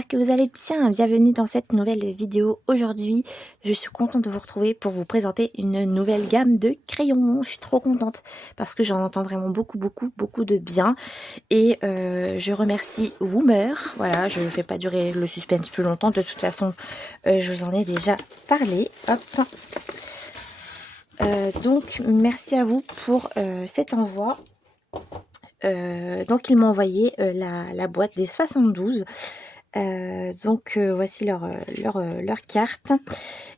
j'espère que vous allez bien. Bienvenue dans cette nouvelle vidéo. Aujourd'hui, je suis contente de vous retrouver pour vous présenter une nouvelle gamme de crayons. Je suis trop contente parce que j'en entends vraiment beaucoup de bien. Et je remercie Woomer. Voilà, je ne fais pas durer le suspense plus longtemps. De toute façon, je vous en ai déjà parlé. Hop. Donc, merci à vous pour cet envoi. Donc, ils m'ont envoyé la boîte des 72. Donc voici leur carte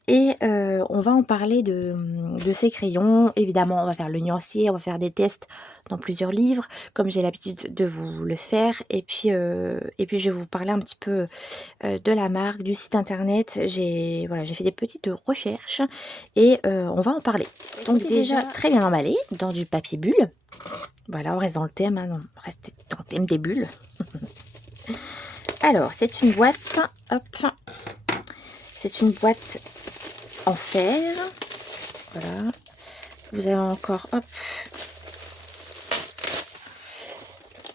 et on va en parler de ces crayons. Évidemment, on va faire le nuancier, on va faire des tests dans plusieurs livres comme j'ai l'habitude de vous le faire, et puis je vais vous parler un petit peu de la marque, du site internet. J'ai fait des petites recherches et on va en parler. Donc déjà très bien emballé dans du papier bulle. Voilà, on reste dans le thème, hein, on reste dans le thème des bulles. Alors, c'est une boîte, hop, c'est une boîte en fer, voilà. Vous avez encore, hop,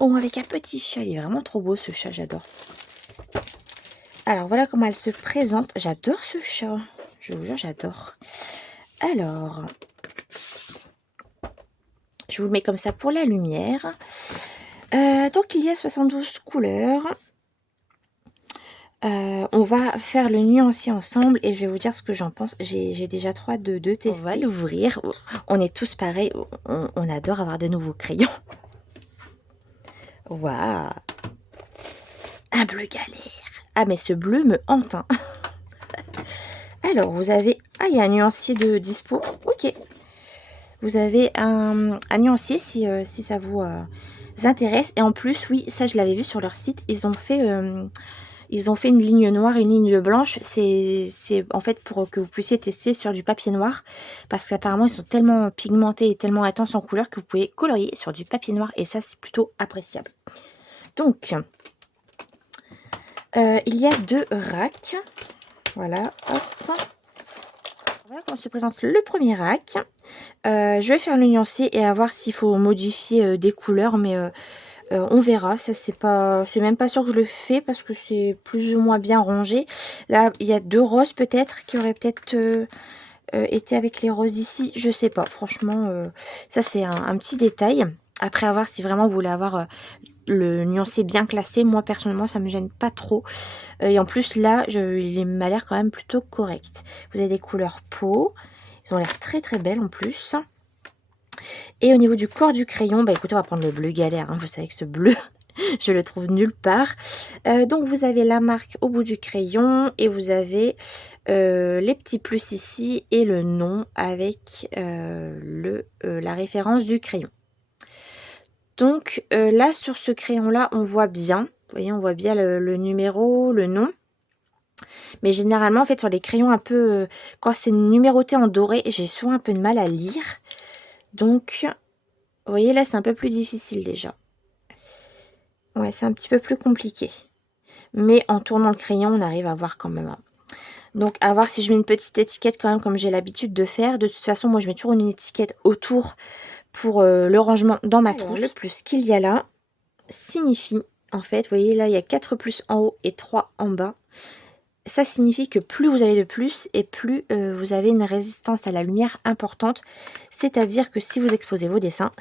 oh, avec un petit chat, il est vraiment trop beau ce chat, j'adore. Alors, voilà comment elle se présente, j'adore ce chat, je vous jure, j'adore. Alors, je vous le mets comme ça pour la lumière. Donc, il y a 72 couleurs. On va faire le nuancier ensemble et je vais vous dire ce que j'en pense. J'ai déjà trop hâte de tester. On va l'ouvrir. On est tous pareils. On adore avoir de nouveaux crayons. Waouh! Un bleu galère. Ah, mais ce bleu me hante, hein. Alors, vous avez... Ah, il y a un nuancier de dispo. Ok. Vous avez un nuancier si ça vous intéresse. Et en plus, oui, ça, je l'avais vu sur leur site. Ils ont fait une ligne noire et une ligne blanche. C'est en fait pour que vous puissiez tester sur du papier noir. Parce qu'apparemment, ils sont tellement pigmentés et tellement intenses en couleur que vous pouvez colorier sur du papier noir. Et ça, c'est plutôt appréciable. Donc, il y a 2 racks. Voilà, hop. Voilà comment se présente le premier rack. Je vais faire le nuancier et à voir s'il faut modifier des couleurs. Mais... on verra, ça c'est même pas sûr que je le fais parce que c'est plus ou moins bien rangé. Là, il y a 2 roses peut-être qui auraient peut-être été avec les roses ici. Je sais pas, franchement, ça c'est un petit détail. Après, à voir si vraiment vous voulez avoir le nuancier bien classé. Moi, personnellement, ça me gêne pas trop. Et en plus, là, il m'a l'air quand même plutôt correct. Vous avez des couleurs peau. Ils ont l'air très belles en plus. Et au niveau du corps du crayon, bah écoutez, on va prendre le bleu galère, hein. Vous savez que ce bleu, je le trouve nulle part. Donc vous avez la marque au bout du crayon et vous avez les petits plus ici et le nom avec la référence du crayon. Donc là, sur ce crayon-là, on voit bien, vous voyez, on voit bien le numéro, le nom. Mais généralement, en fait, sur les crayons un peu, quand c'est numéroté en doré, j'ai souvent un peu de mal à lire. Donc... vous voyez, là, c'est un peu plus difficile déjà. Ouais, c'est un petit peu plus compliqué. Mais en tournant le crayon, on arrive à voir quand même. Donc, à voir si je mets une petite étiquette quand même, comme j'ai l'habitude de faire. De toute façon, moi, je mets toujours une étiquette autour pour le rangement dans ma trousse. Le plus qu'il y a là signifie, en fait, vous voyez, là, il y a 4 plus en haut et 3 en bas. Ça signifie que plus vous avez de plus et plus vous avez une résistance à la lumière importante. C'est-à-dire que si vous exposez vos dessins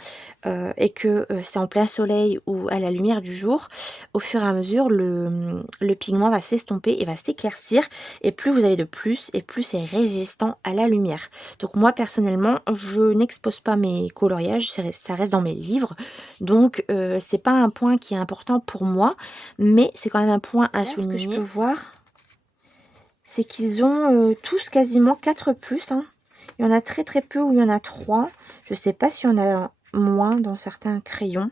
et que c'est en plein soleil ou à la lumière du jour, au fur et à mesure, le pigment va s'estomper et va s'éclaircir. Et plus vous avez de plus et plus c'est résistant à la lumière. Donc moi, personnellement, je n'expose pas mes coloriages, ça reste dans mes livres. Donc c'est pas un point qui est important pour moi, mais c'est quand même un point à souligner. Ce que je peux voir, c'est qu'ils ont tous quasiment 4 plus. Hein. Il y en a très peu où il y en a 3. Je sais pas s'il y en a moins dans certains crayons.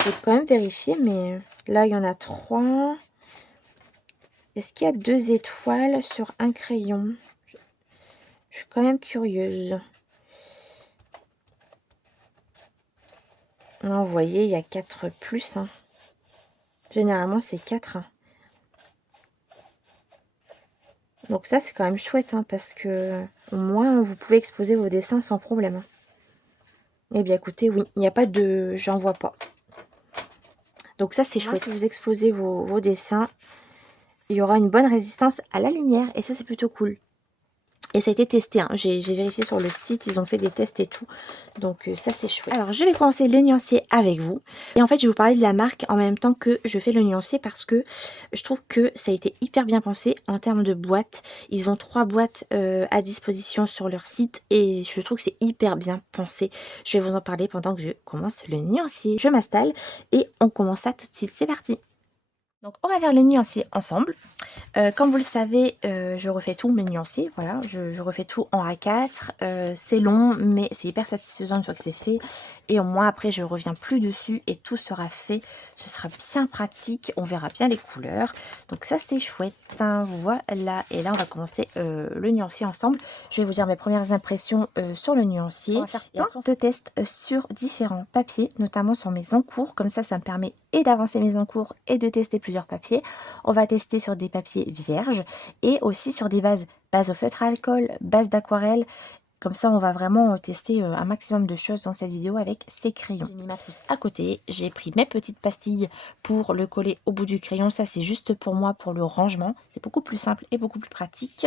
Je vais quand même vérifier, mais là, il y en a 3. Est-ce qu'il y a 2 étoiles sur un crayon? Je suis quand même curieuse. Là, vous voyez, il y a 4 plus. Hein. Généralement, c'est 4. Hein. Donc ça, c'est quand même chouette, hein, parce que au moins, vous pouvez exposer vos dessins sans problème. Eh bien, écoutez, oui, il n'y a pas de... j'en vois pas. Donc ça c'est chouette. Si vous exposez vos dessins, il y aura une bonne résistance à la lumière et ça c'est plutôt cool. Et ça a été testé, hein. J'ai vérifié sur le site, ils ont fait des tests et tout. Donc ça c'est chouette. Alors je vais commencer le nuancier avec vous. Et en fait je vais vous parler de la marque en même temps que je fais le nuancier parce que je trouve que ça a été hyper bien pensé en termes de boîtes. Ils ont 3 boîtes à disposition sur leur site et je trouve que c'est hyper bien pensé. Je vais vous en parler pendant que je commence le nuancier. Je m'installe et on commence ça tout de suite, c'est parti. Donc on va faire le nuancier ensemble. Comme vous le savez, je refais tout mes nuanciers, voilà, je refais tout en A4, c'est long mais c'est hyper satisfaisant une fois que c'est fait et au moins après je reviens plus dessus et tout sera fait, ce sera bien pratique, on verra bien les couleurs, donc ça c'est chouette, hein, voilà. Et là on va commencer le nuancier ensemble. Je vais vous dire mes premières impressions sur le nuancier. On va faire plein de tests sur différents papiers, notamment sur mes encours, comme ça me permet et d'avancer mes encours et de tester plusieurs papiers. On va tester sur des papiers vierges et aussi sur des bases au feutre à alcool, base d'aquarelle. Comme ça, on va vraiment tester un maximum de choses dans cette vidéo avec ces crayons. J'ai mis ma trousse à côté, j'ai pris mes petites pastilles pour le coller au bout du crayon. Ça, c'est juste pour moi, pour le rangement. C'est beaucoup plus simple et beaucoup plus pratique.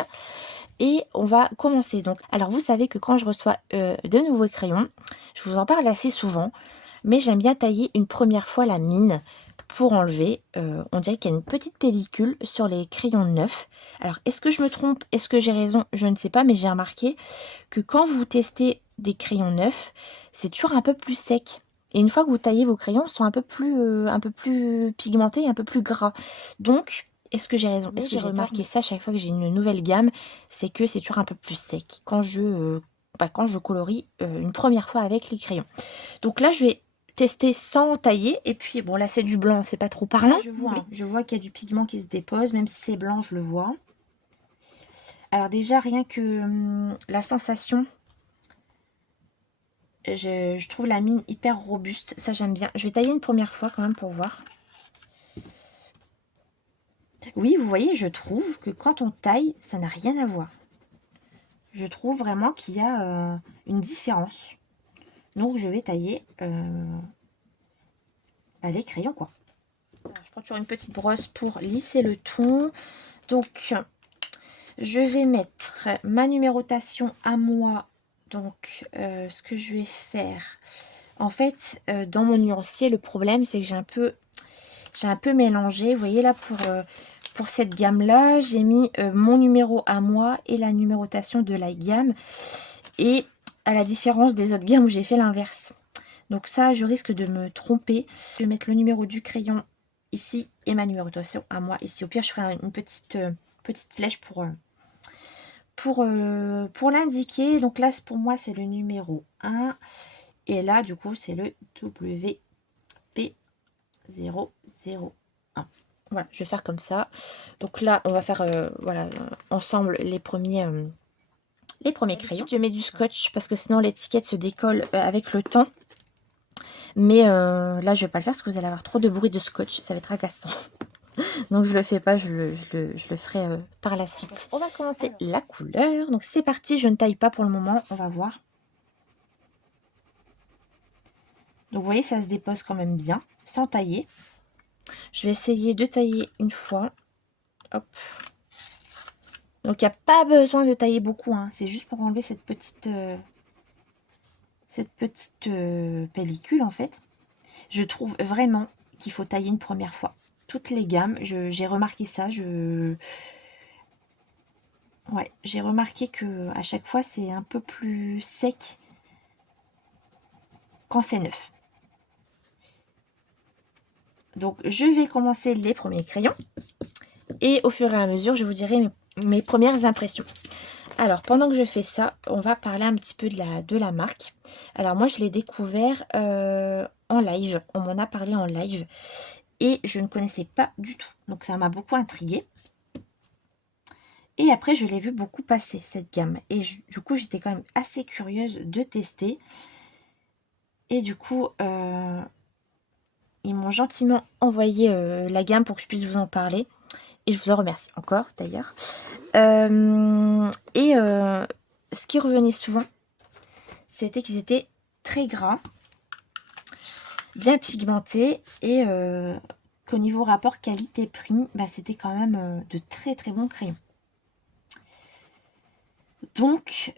Et on va commencer. Donc, alors, vous savez que quand je reçois de nouveaux crayons, je vous en parle assez souvent, mais j'aime bien tailler une première fois la mine pour enlever, on dirait qu'il y a une petite pellicule sur les crayons neufs. Alors, est-ce que je me trompe? Est-ce que j'ai raison? Je ne sais pas, mais j'ai remarqué que quand vous testez des crayons neufs, c'est toujours un peu plus sec. Et une fois que vous taillez vos crayons, ils sont un peu plus pigmentés, un peu plus gras. Donc, est-ce que j'ai raison? Est-ce que j'ai remarqué ça chaque fois que j'ai une nouvelle gamme? C'est que c'est toujours un peu plus sec quand je colorie une première fois avec les crayons. Donc là, je vais tester sans tailler et puis bon là c'est du blanc, c'est pas trop parlant. Là, je vois qu'il y a du pigment qui se dépose, même si c'est blanc je le vois. Alors déjà rien que la sensation, je trouve la mine hyper robuste, ça j'aime bien. Je vais tailler une première fois quand même pour voir. Oui, vous voyez, je trouve que quand on taille ça n'a rien à voir. Je trouve vraiment qu'il y a une différence. Donc je vais tailler les crayons quoi. Je prends toujours une petite brosse pour lisser le tout. Donc, je vais mettre ma numérotation à moi. Donc, ce que je vais faire, en fait, dans mon nuancier, le problème, c'est que j'ai un peu mélangé. Vous voyez là, pour cette gamme-là, j'ai mis mon numéro à moi et la numérotation de la gamme. Et à la différence des autres gammes où j'ai fait l'inverse. Donc ça, je risque de me tromper. Je vais mettre le numéro du crayon ici et ma numérotation à moi ici. Au pire, je ferai une petite flèche pour l'indiquer. Donc là, pour moi, c'est le numéro 1. Et là, du coup, c'est le WP001. Voilà, je vais faire comme ça. Donc là, on va faire voilà, ensemble les premiers crayons. Je mets du scotch parce que sinon l'étiquette se décolle avec le temps. Mais là, je vais pas le faire parce que vous allez avoir trop de bruit de scotch. Ça va être agaçant. Donc, je le fais pas. Je le ferai par la suite. On va commencer la couleur. Donc, c'est parti. Je ne taille pas pour le moment. On va voir. Donc, vous voyez, ça se dépose quand même bien. Sans tailler. Je vais essayer de tailler une fois. Hop. Donc, il n'y a pas besoin de tailler beaucoup. Hein. C'est juste pour enlever cette petite pellicule, en fait. Je trouve vraiment qu'il faut tailler une première fois. Toutes les gammes, j'ai remarqué ça. Ouais, j'ai remarqué que à chaque fois, c'est un peu plus sec quand c'est neuf. Donc, je vais commencer les premiers crayons. Et au fur et à mesure, je vous dirai mes premières impressions. Alors, pendant que je fais ça, on va parler un petit peu de la marque. Alors, moi, je l'ai découvert en live. On m'en a parlé en live. Et je ne connaissais pas du tout. Donc, ça m'a beaucoup intriguée. Et après, je l'ai vu beaucoup passer, cette gamme. Et du coup, j'étais quand même assez curieuse de tester. Et du coup, ils m'ont gentiment envoyé la gamme pour que je puisse vous en parler. Et je vous en remercie encore, d'ailleurs. Ce qui revenait souvent, c'était qu'ils étaient très gras. bien pigmenté et qu'au niveau rapport qualité-prix, bah, c'était quand même de très très bons crayons. Donc,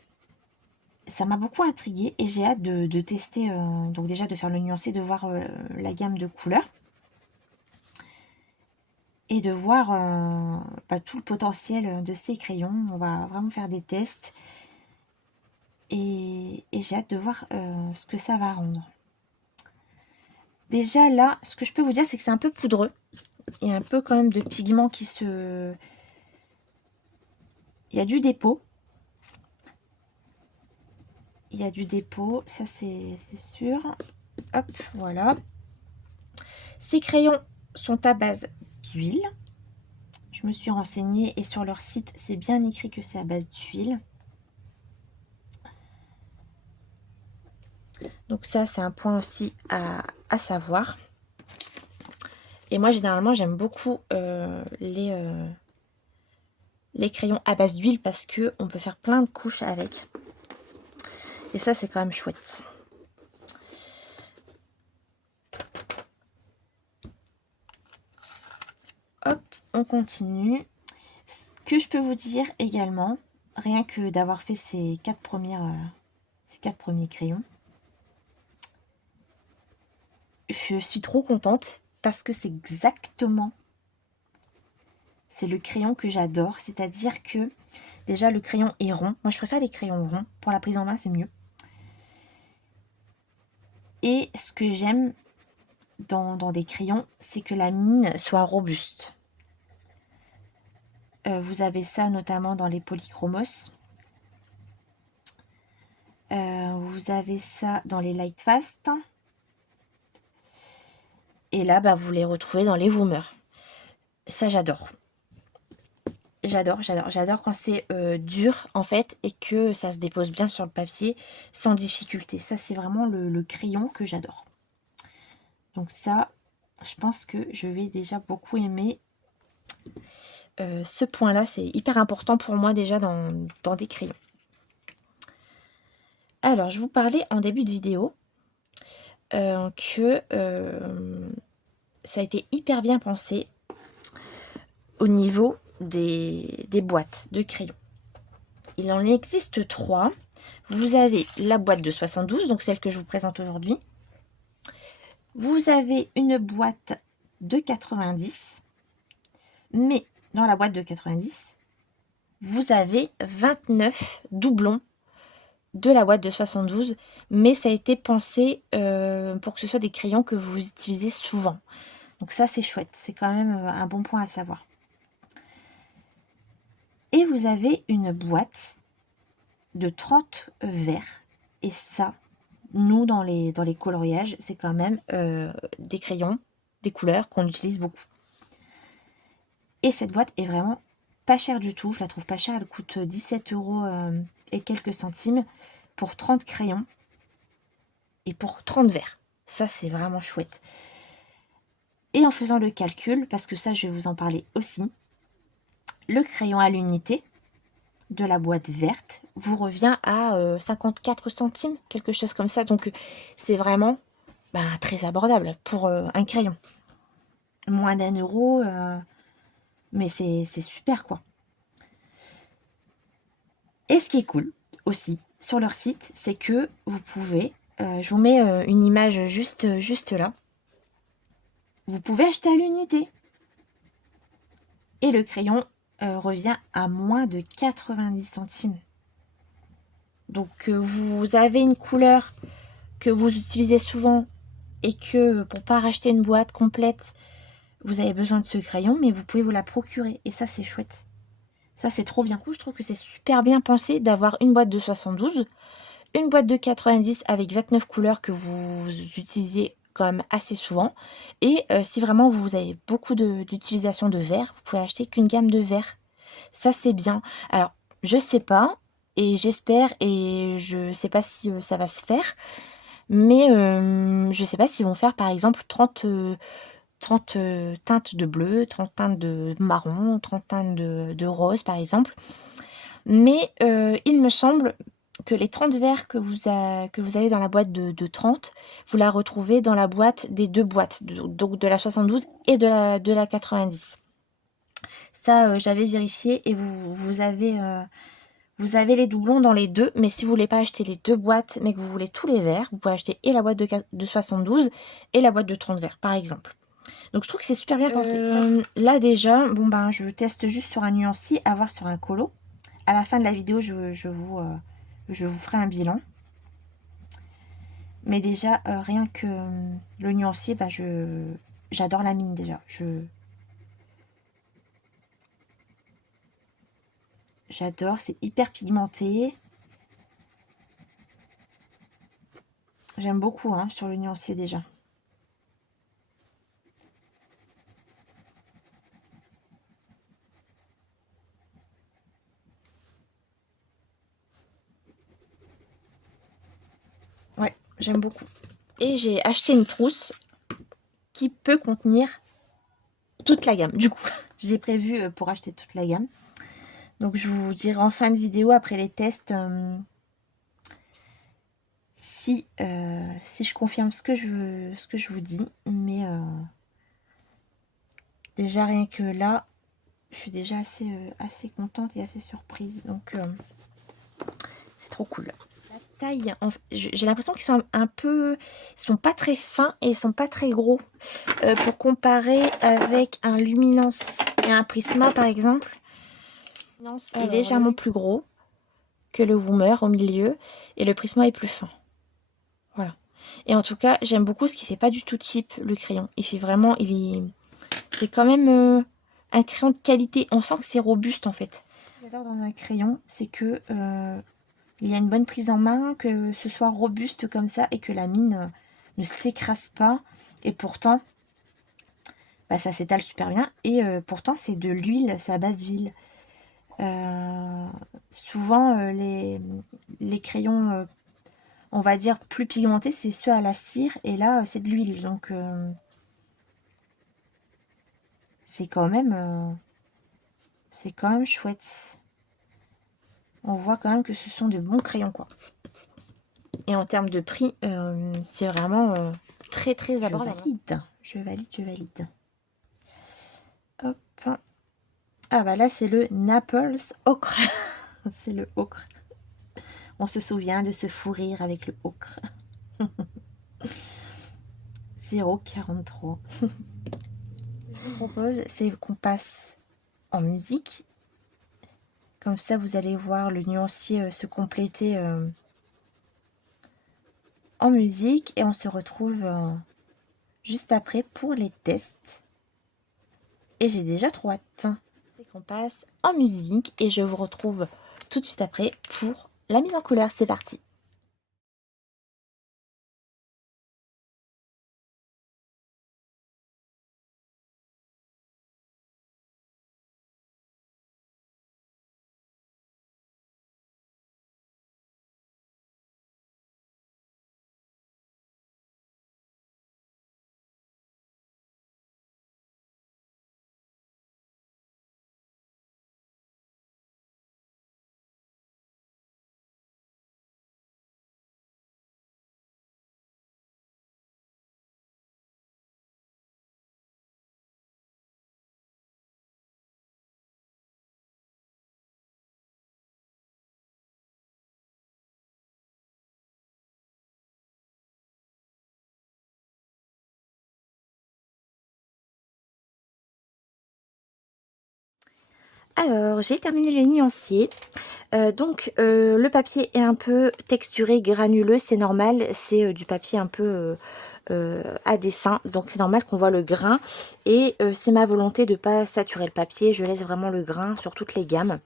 ça m'a beaucoup intriguée et j'ai hâte de tester, donc déjà de faire le nuancé, de voir la gamme de couleurs. Et de voir bah, tout le potentiel de ces crayons. On va vraiment faire des tests. Et j'ai hâte de voir ce que ça va rendre. Déjà là, ce que je peux vous dire, c'est que c'est un peu poudreux. Il y a un peu quand même de pigments qui se... Il y a du dépôt. Il y a du dépôt, ça c'est sûr. Hop, voilà. Ces crayons sont à base d'huile. Je me suis renseignée et sur leur site, c'est bien écrit que c'est à base d'huile. Donc ça, c'est un point aussi à savoir. Et moi, généralement, j'aime beaucoup les crayons à base d'huile parce qu'on peut faire plein de couches avec. Et ça, c'est quand même chouette. Hop, on continue. Ce que je peux vous dire également, rien que d'avoir fait ces quatre premiers crayons, je suis trop contente parce que c'est exactement... C'est le crayon que j'adore, c'est-à-dire que déjà le crayon est rond. Moi je préfère les crayons ronds, pour la prise en main c'est mieux. Et ce que j'aime dans des crayons, c'est que la mine soit robuste. Vous avez ça notamment dans les polychromos. Vous avez ça dans les Lightfast. Et là, bah, vous les retrouvez dans les Woomer. Ça, j'adore. J'adore quand c'est dur, en fait, et que ça se dépose bien sur le papier sans difficulté. Ça, c'est vraiment le crayon que j'adore. Donc ça, je pense que je vais déjà beaucoup aimer ce point-là. C'est hyper important pour moi déjà dans des crayons. Alors, je vous parlais en début de vidéo que ça a été hyper bien pensé au niveau des boîtes de crayons. Il en existe 3. Vous avez la boîte de 72, donc celle que je vous présente aujourd'hui. Vous avez une boîte de 90, mais dans la boîte de 90, vous avez 29 doublons de la boîte de 72, mais ça a été pensé pour que ce soit des crayons que vous utilisez souvent. Donc ça, c'est chouette. C'est quand même un bon point à savoir. Et vous avez une boîte de 30 verres. Et ça, nous, dans les coloriages, c'est quand même des crayons, des couleurs qu'on utilise beaucoup. Et cette boîte est vraiment pas chère du tout. Je la trouve pas chère. Elle coûte 17 € et quelques centimes pour 30 crayons et pour 30 verres. Ça, c'est vraiment chouette. Et en faisant le calcul, parce que ça, je vais vous en parler aussi, le crayon à l'unité de la boîte verte vous revient à 54 centimes, quelque chose comme ça. Donc, c'est vraiment très abordable pour un crayon. Moins d'1 €, mais c'est super, quoi. Et ce qui est cool aussi sur leur site, c'est que vous pouvez, je vous mets une image juste là, vous pouvez acheter à l'unité. Et le crayon revient à moins de 90 centimes. Donc vous avez une couleur que vous utilisez souvent et que pour pas racheter une boîte complète, vous avez besoin de ce crayon, mais vous pouvez vous la procurer. Et ça, c'est chouette. Ça, c'est trop bien. Je trouve que c'est super bien pensé d'avoir une boîte de 72, une boîte de 90 avec 29 couleurs que vous utilisez quand même assez souvent. Et si vraiment vous avez beaucoup d'utilisation de verre, vous pouvez acheter qu'une gamme de verre. Ça, c'est bien. Alors, je sais pas, et j'espère, et je sais pas si ça va se faire, mais je sais pas s'ils vont faire par exemple 30 teintes de bleu, 30 teintes de marron, 30 teintes de rose par exemple. Mais il me semble que les 30 verres que vous avez dans la boîte de 30, vous la retrouvez dans la boîte des deux boîtes, donc de la 72 et de la 90. Ça, j'avais vérifié et vous avez les doublons dans les deux, mais si vous voulez pas acheter les deux boîtes, mais que vous voulez tous les verres, vous pouvez acheter et la boîte de 72 et la boîte de 30 verres, par exemple. Donc je trouve que c'est super bien pensé. Là déjà, bon ben je teste juste sur un nuancier, à voir sur un colo. À la fin de la vidéo, je vous ferai un bilan. Mais déjà, rien que le nuancier, bah, j'adore la mine déjà. J'adore, c'est hyper pigmenté. J'aime beaucoup hein, sur le nuancier déjà. Ouais, j'aime beaucoup. Et j'ai acheté une trousse qui peut contenir toute la gamme. Du coup, j'ai prévu pour acheter toute la gamme. Donc je vous dirai en fin de vidéo, après les tests, si je confirme ce que je vous dis. Mais déjà rien que là, je suis déjà assez contente et assez surprise. Donc c'est trop cool. La taille, j'ai l'impression qu'ils sont un peu... Ils sont pas très fins et ils sont pas très gros. Pour comparer avec un Luminance et un Prisma par exemple. Luminance est légèrement plus gros que le Woomer au milieu. Et le Prisma est plus fin. Voilà. Et en tout cas, j'aime beaucoup ce qui fait pas du tout cheap, le crayon. Il fait vraiment... C'est quand même un crayon de qualité. On sent que c'est robuste en fait. Ce que j'adore dans un crayon, c'est que il y a une bonne prise en main, que ce soit robuste comme ça et que la mine ne s'écrase pas. Et pourtant, bah, ça s'étale super bien. Et pourtant, c'est de l'huile, c'est à base d'huile. Souvent, les crayons, on va dire, plus pigmentés, c'est ceux à la cire. Et là, c'est de l'huile. Donc, c'est quand même chouette. On voit quand même que ce sont de bons crayons, quoi. Et en termes de prix, c'est vraiment très très abordable. Je valide. Hop. Ah bah là, c'est le Naples ocre. C'est le ocre. On se souvient de se fou rire avec le ocre. 0,43. Ce que je vous propose, c'est qu'on passe en musique. Comme ça, vous allez voir le nuancier se compléter en musique. Et on se retrouve juste après pour les tests. Et j'ai déjà trop hâte. C'est qu'on passe en musique et je vous retrouve tout de suite après pour la mise en couleur. C'est parti. Alors, j'ai terminé le nuancier. Le papier est un peu texturé, granuleux, c'est normal. C'est du papier un peu à dessin, donc c'est normal qu'on voit le grain. Et c'est ma volonté de ne pas saturer le papier. Je laisse vraiment le grain sur toutes les gammes.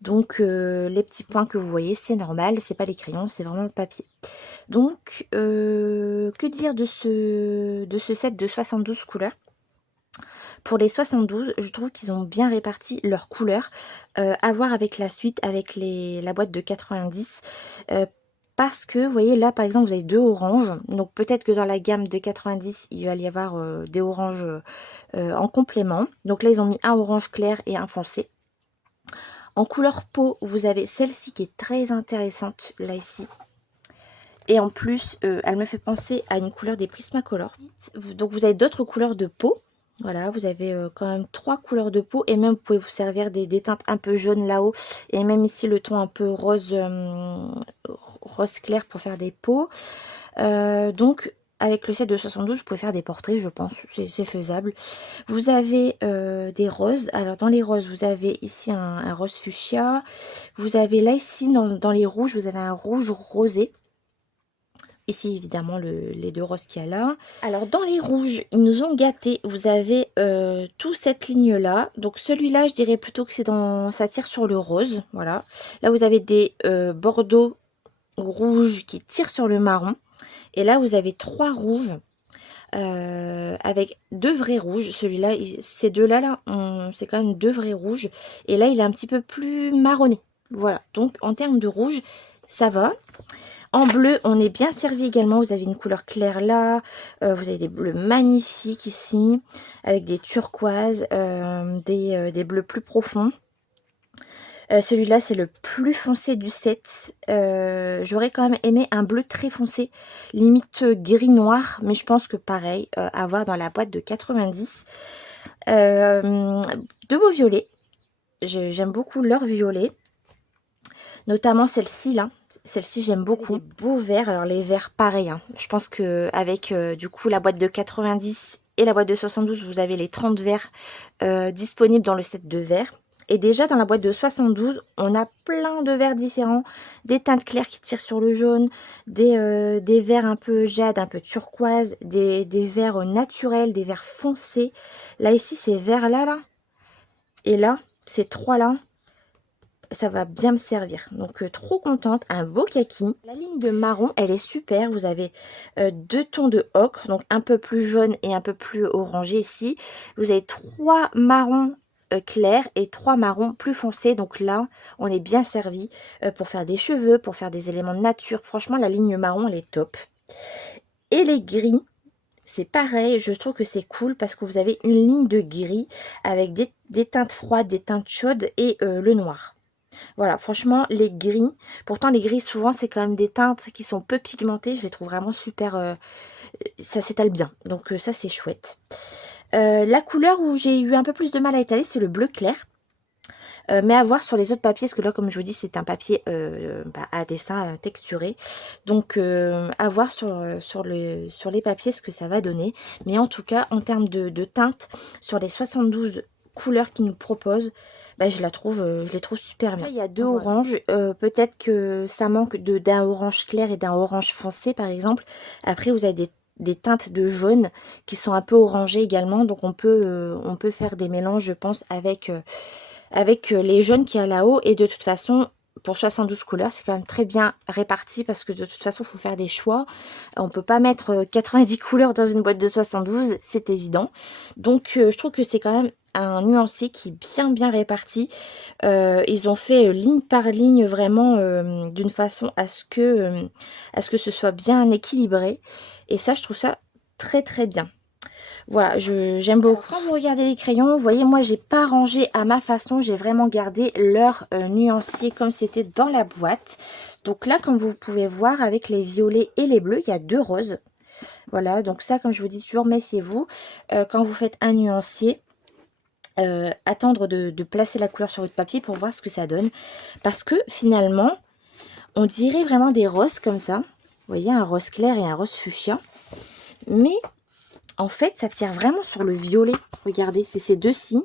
Donc, les petits points que vous voyez, c'est normal. C'est pas les crayons, c'est vraiment le papier. Donc, que dire de ce set de 72 couleurs? Pour les 72, je trouve qu'ils ont bien réparti leurs couleurs. À voir avec la suite, avec la boîte de 90. Parce que, vous voyez, là, par exemple, vous avez deux oranges. Donc, peut-être que dans la gamme de 90, il va y avoir des oranges en complément. Donc là, ils ont mis un orange clair et un foncé. En couleur peau, vous avez celle-ci qui est très intéressante, là ici. Et en plus, elle me fait penser à une couleur des Prismacolor. Donc vous avez d'autres couleurs de peau. Voilà, vous avez quand même 3 couleurs de peau. Et même vous pouvez vous servir des teintes un peu jaunes là-haut. Et même ici le ton un peu rose, rose clair pour faire des peaux. Donc avec le set de 72, vous pouvez faire des portraits, je pense. C'est faisable. Vous avez des roses. Alors dans les roses, vous avez ici un rose fuchsia. Vous avez là ici, dans les rouges, vous avez un rouge rosé. Ici, évidemment, les 2 roses qu'il y a là. Alors, dans les rouges, ils nous ont gâtés. Vous avez toute cette ligne-là. Donc, celui-là, je dirais plutôt que ça tire sur le rose. Voilà. Là, vous avez des bordeaux rouges qui tirent sur le marron. Et là, vous avez 3 rouges avec 2 vrais rouges. Celui-là, ces deux-là, là, c'est quand même 2 vrais rouges. Et là, il est un petit peu plus marronné. Voilà. Donc, en termes de rouge, ça va. En bleu, on est bien servi également. Vous avez une couleur claire là. Vous avez des bleus magnifiques ici. Avec des turquoises, des bleus plus profonds. Celui-là, c'est le plus foncé du set. J'aurais quand même aimé un bleu très foncé. Limite gris-noir. Mais je pense que pareil, à voir dans la boîte de 90. De beaux violets. J'aime beaucoup leur violet. Notamment celle-ci là. Celle-ci j'aime beaucoup. Des beaux verts. Alors les verts pareil. Hein. Je pense que avec du coup la boîte de 90 et la boîte de 72, vous avez les 30 verts disponibles dans le set de verts. Et déjà dans la boîte de 72, on a plein de verts différents. Des teintes claires qui tirent sur le jaune. Des verts un peu jade, un peu turquoise. Des verts naturels, des verts foncés. Là ici ces verts là. Et là, ces trois là. Ça va bien me servir. Donc trop contente, un beau kaki. La ligne de marron, elle est super. Vous avez 2 tons de ocre, donc un peu plus jaune et un peu plus orangé ici. Vous avez 3 marrons clairs et 3 marrons plus foncés. Donc là, on est bien servi pour faire des cheveux, pour faire des éléments de nature. Franchement, la ligne marron, elle est top. Et les gris, c'est pareil, je trouve que c'est cool parce que vous avez une ligne de gris avec des teintes froides, des teintes chaudes et le noir. Voilà, franchement, les gris, pourtant les gris, souvent, c'est quand même des teintes qui sont peu pigmentées. Je les trouve vraiment super, ça s'étale bien. Donc ça, c'est chouette. La couleur où j'ai eu un peu plus de mal à étaler, c'est le bleu clair. Mais à voir sur les autres papiers, parce que là, comme je vous dis, c'est un papier à dessin texturé. Donc, à voir sur les papiers ce que ça va donner. Mais en tout cas, en termes de teinte, sur les 72 couleurs qu'ils nous proposent, bah, je les trouve super bien. Là, il y a 2 oranges. Peut-être que ça manque d'un orange clair et d'un orange foncé, par exemple. Après, vous avez des teintes de jaune qui sont un peu orangées également. Donc, on peut faire des mélanges, je pense, avec les jaunes qu'il y a là-haut. Et de toute façon, pour 72 couleurs, c'est quand même très bien réparti parce que de toute façon, il faut faire des choix. On peut pas mettre 90 couleurs dans une boîte de 72, c'est évident. Donc, je trouve que c'est quand même un nuancier qui est bien réparti. Ils ont fait ligne par ligne vraiment d'une façon à ce que ce soit bien équilibré. Et ça, je trouve ça très bien. Voilà, j'aime beaucoup. Alors, quand vous regardez les crayons, vous voyez, moi, j'ai pas rangé à ma façon. J'ai vraiment gardé leur nuancier comme c'était dans la boîte. Donc là, comme vous pouvez voir, avec les violets et les bleus, il y a 2 roses. Voilà, donc ça, comme je vous dis toujours, méfiez-vous. Quand vous faites un nuancier, attendre de placer la couleur sur votre papier pour voir ce que ça donne. Parce que finalement, on dirait vraiment des roses comme ça. Vous voyez, un rose clair et un rose fuchsia. Mais en fait, ça tire vraiment sur le violet. Regardez, c'est ces deux-ci.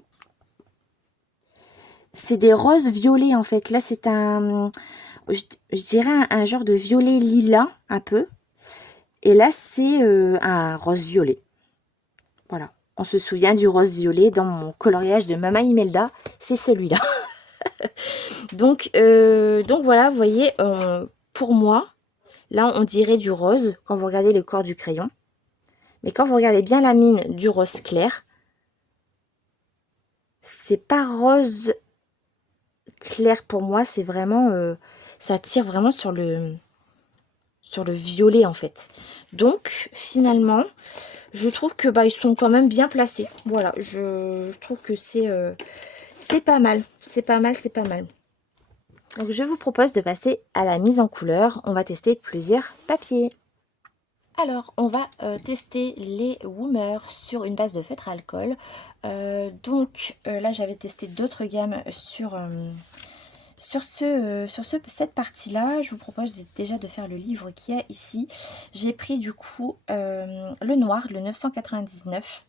C'est des roses violets, en fait. Là, c'est je dirais un genre de violet lilas, un peu. Et là, c'est un rose violet. Voilà. On se souvient du rose violet dans mon coloriage de Mama Imelda. C'est celui-là. donc voilà, vous voyez, pour moi, là, on dirait du rose quand vous regardez le corps du crayon. Mais quand vous regardez bien la mine du rose clair, c'est pas rose clair pour moi, c'est vraiment, ça tire vraiment sur le violet en fait. Donc finalement, je trouve que ils sont quand même bien placés. Voilà, je trouve que c'est pas mal, c'est pas mal. Donc je vous propose de passer à la mise en couleur. On va tester plusieurs papiers. Alors, on va tester les Woomer sur une base de feutre à alcool. Là, j'avais testé d'autres gammes sur cette partie-là. Je vous propose déjà de faire le livre qu'il y a ici. J'ai pris du coup le noir, le 999.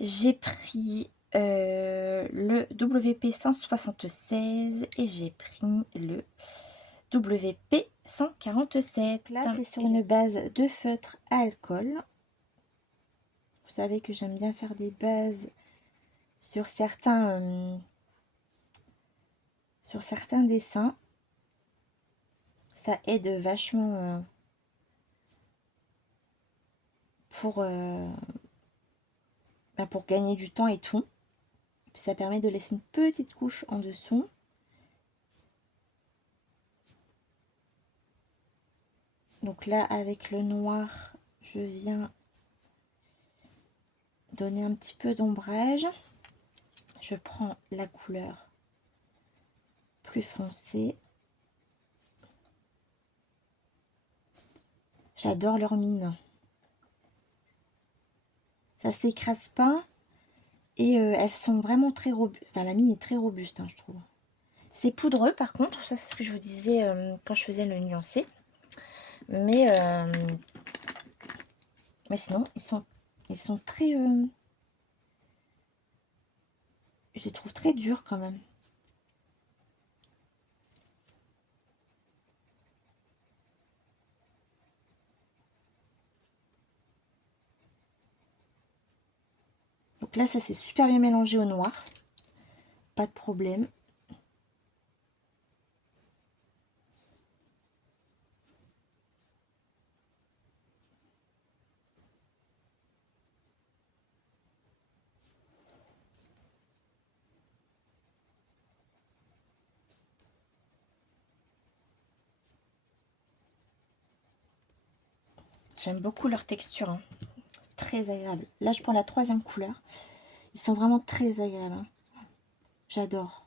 J'ai pris le WP 176 et j'ai pris le WP 147. Là, c'est sur une base de feutre à alcool. Vous savez que j'aime bien faire des bases sur certains dessins. Ça aide vachement pour gagner du temps et tout. Et puis ça permet de laisser une petite couche en dessous. Donc là, avec le noir, je viens donner un petit peu d'ombrage. Je prends la couleur plus foncée. J'adore leur mine. Ça s'écrase pas. Et elles sont vraiment très robustes. Enfin, la mine est très robuste, hein, je trouve. C'est poudreux, par contre. Ça, c'est ce que je vous disais quand je faisais le nuancé. Mais sinon, ils sont très... je les trouve très durs, quand même. Donc là, ça s'est super bien mélangé au noir. Pas de problème. J'aime beaucoup leur texture. Hein. C'est très agréable. Là, je prends la 3e couleur. Ils sont vraiment très agréables. Hein. J'adore.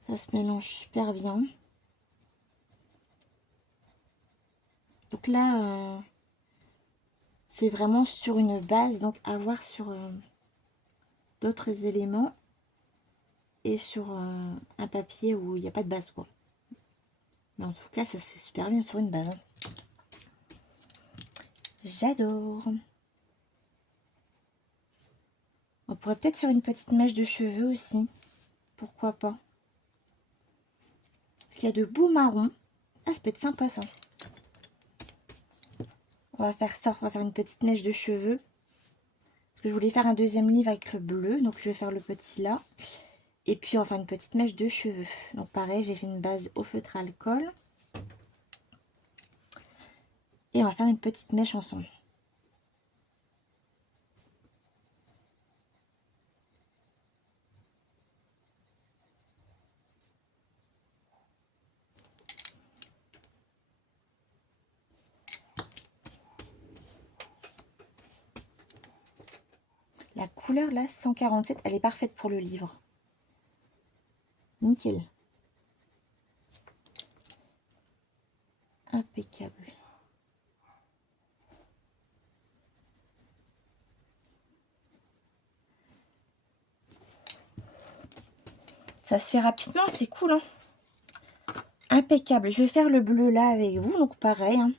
Ça se mélange super bien. Donc là, c'est vraiment sur une base, donc à voir sur d'autres éléments et sur un papier où il n'y a pas de base, quoi. Mais en tout cas, ça se fait super bien sur une base. Hein. J'adore. On pourrait peut-être faire une petite mèche de cheveux aussi. Pourquoi pas. Parce qu'il y a de beaux marrons. Ah, ça peut être sympa, ça. On va faire ça. On va faire une petite mèche de cheveux. Parce que je voulais faire un 2e livre avec le bleu. Donc, je vais faire le petit là. Et puis, on va faire une petite mèche de cheveux. Donc, pareil, j'ai fait une base au feutre à alcool. Et on va faire une petite mèche ensemble. La couleur là, 147, elle est parfaite pour le livre. Nickel. Impeccable. Ça se fait rapidement, c'est cool. Hein. Impeccable. Je vais faire le bleu là avec vous, donc pareil. Hein.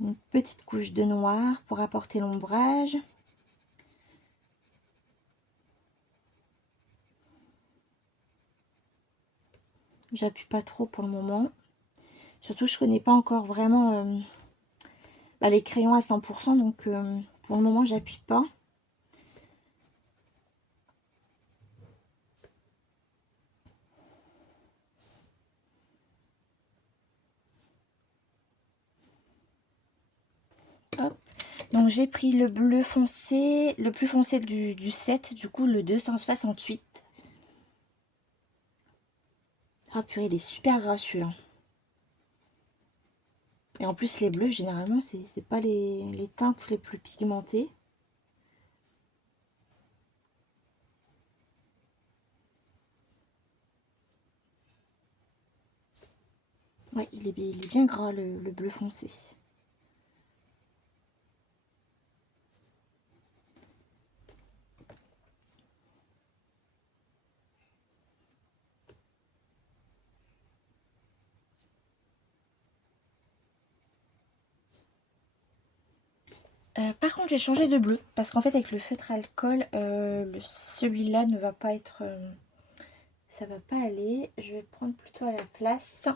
Une petite couche de noir pour apporter l'ombrage. J'appuie pas trop pour le moment. Surtout, je connais pas encore vraiment les crayons à 100%, donc pour le moment, j'appuie pas. Hop. Donc j'ai pris le bleu foncé, le plus foncé du set, du coup le 268. Ah purée, il est super gras celui-là. Et en plus, les bleus, généralement, c'est pas les teintes les plus pigmentées. Ouais, il est bien gras, le bleu foncé. Par contre, j'ai changé de bleu parce qu'en fait, avec le feutre alcool, celui-là ne va pas être... ça va pas aller. Je vais prendre plutôt à la place.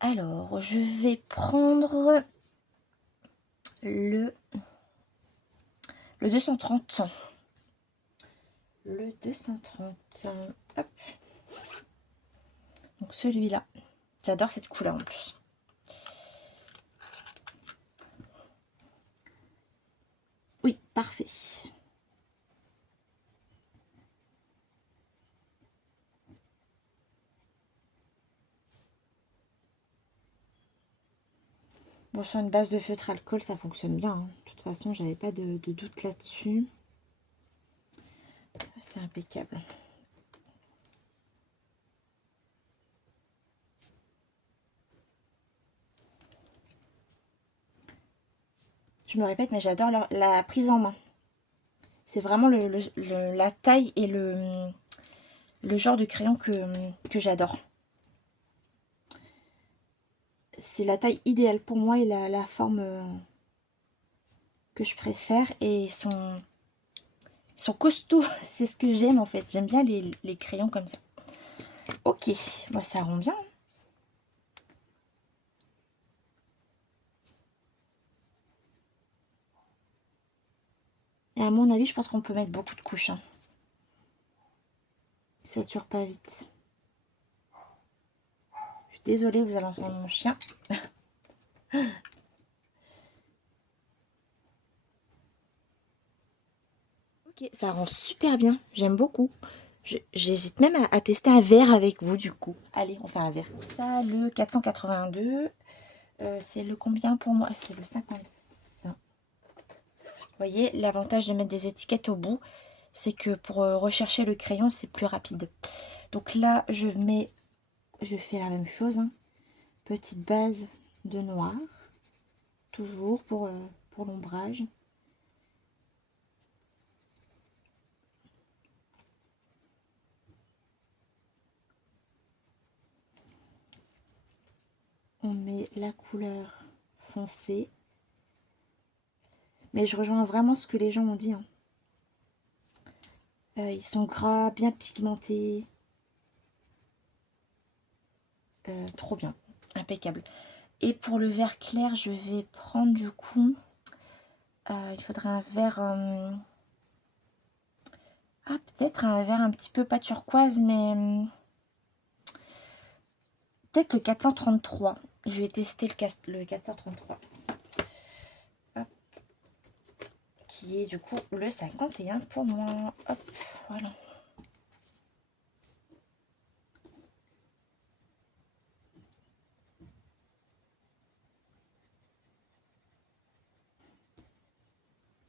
Alors, je vais prendre le 230. Le 230. Hop. Donc celui-là. J'adore cette couleur en plus. Oui, parfait. Bon, sur une base de feutre alcool, ça fonctionne bien, hein. De toute façon, j'avais pas de doute là-dessus. C'est impeccable. Je me répète, mais j'adore la prise en main. C'est vraiment la taille et le genre de crayon que j'adore. C'est la taille idéale pour moi et la forme que je préfère. Et ils sont costauds. C'est ce que j'aime en fait. J'aime bien les crayons comme ça. Ok, moi ça rend bien. Et à mon avis, je pense qu'on peut mettre beaucoup de couches, hein. Ça ne dure pas vite. Je suis désolée, vous allez entendre mon chien. Ok, ça rend super bien. J'aime beaucoup. J'hésite même à tester un verre avec vous du coup. Allez, on fait un verre. Ça, le 482. C'est le combien pour moi? C'est le 55. Vous voyez, l'avantage de mettre des étiquettes au bout, c'est que pour rechercher le crayon, c'est plus rapide. Donc là, je fais la même chose, hein. Petite base de noir, toujours pour l'ombrage. On met la couleur foncée. Mais je rejoins vraiment ce que les gens ont dit, hein. Ils sont gras, bien pigmentés. Trop bien, impeccable. Et pour le vert clair, je vais prendre du coup... il faudrait un vert... ah, peut-être un vert un petit peu pas turquoise, mais... peut-être le 433. Je vais tester le 433. Hop. Qui est du coup le 51 pour moi. Hop, voilà.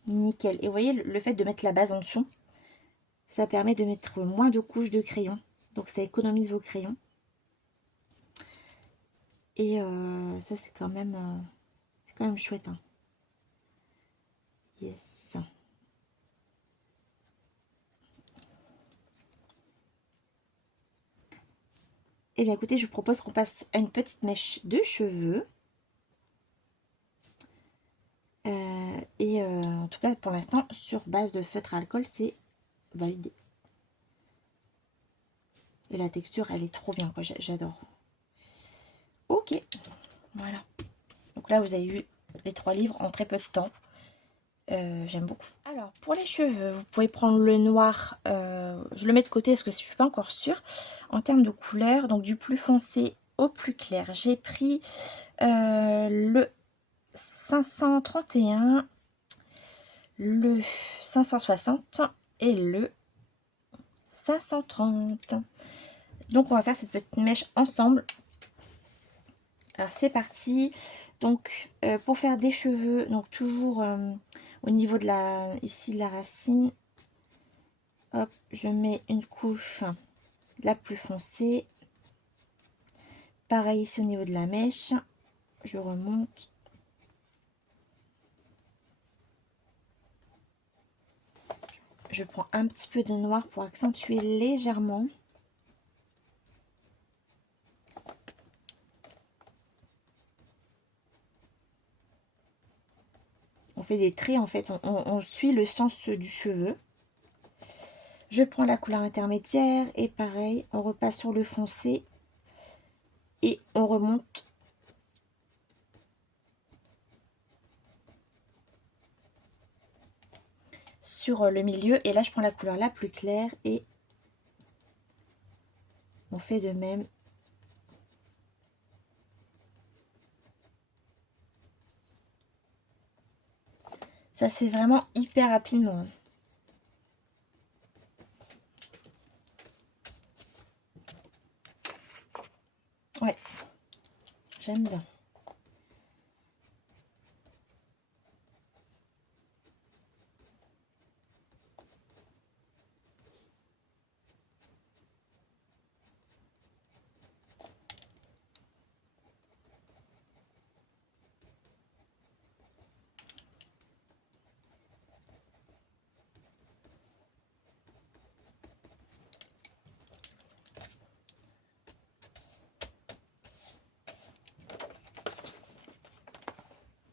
Nickel. Et vous voyez, le fait de mettre la base en dessous, ça permet de mettre moins de couches de crayon. Donc ça économise vos crayons. Et ça, c'est quand même chouette, hein. Yes. Eh bien, écoutez, je vous propose qu'on passe à une petite mèche de cheveux. En tout cas, pour l'instant, sur base de feutre à alcool, c'est validé. Et la texture, elle est trop bien, quoi. J'adore. Ok, voilà. Donc là, vous avez eu les 3 livres en très peu de temps. J'aime beaucoup. Alors, pour les cheveux, vous pouvez prendre le noir. Je le mets de côté parce que je suis pas encore sûre. En termes de couleur, donc du plus foncé au plus clair. J'ai pris le 531, le 560 et le 530. Donc, on va faire cette petite mèche ensemble. Alors c'est parti. Donc pour faire des cheveux, donc toujours au niveau de ici de la racine, hop, je mets une couche la plus foncée. Pareil ici au niveau de la mèche, je remonte. Je prends un petit peu de noir pour accentuer légèrement. On fait des traits en fait, on suit le sens du cheveu. Je prends la couleur intermédiaire et pareil, on repasse sur le foncé et on remonte. Sur le milieu et là je prends la couleur la plus claire et on fait de même. Ça c'est vraiment hyper rapidement. Ouais, j'aime bien.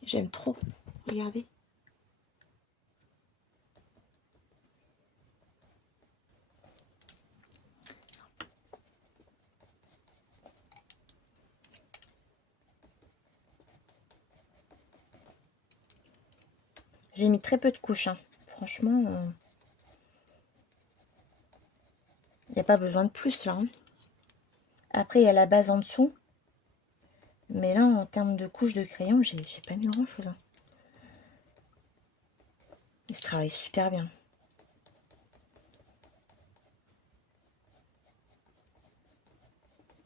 J'aime trop. Regardez. J'ai mis très peu de couches. Hein. Franchement, il n'y a pas besoin de plus là. Hein. Après, il y a la base en dessous. Mais là, en termes de couches de crayon, j'ai pas mis grand chose. Hein. Il se travaille super bien.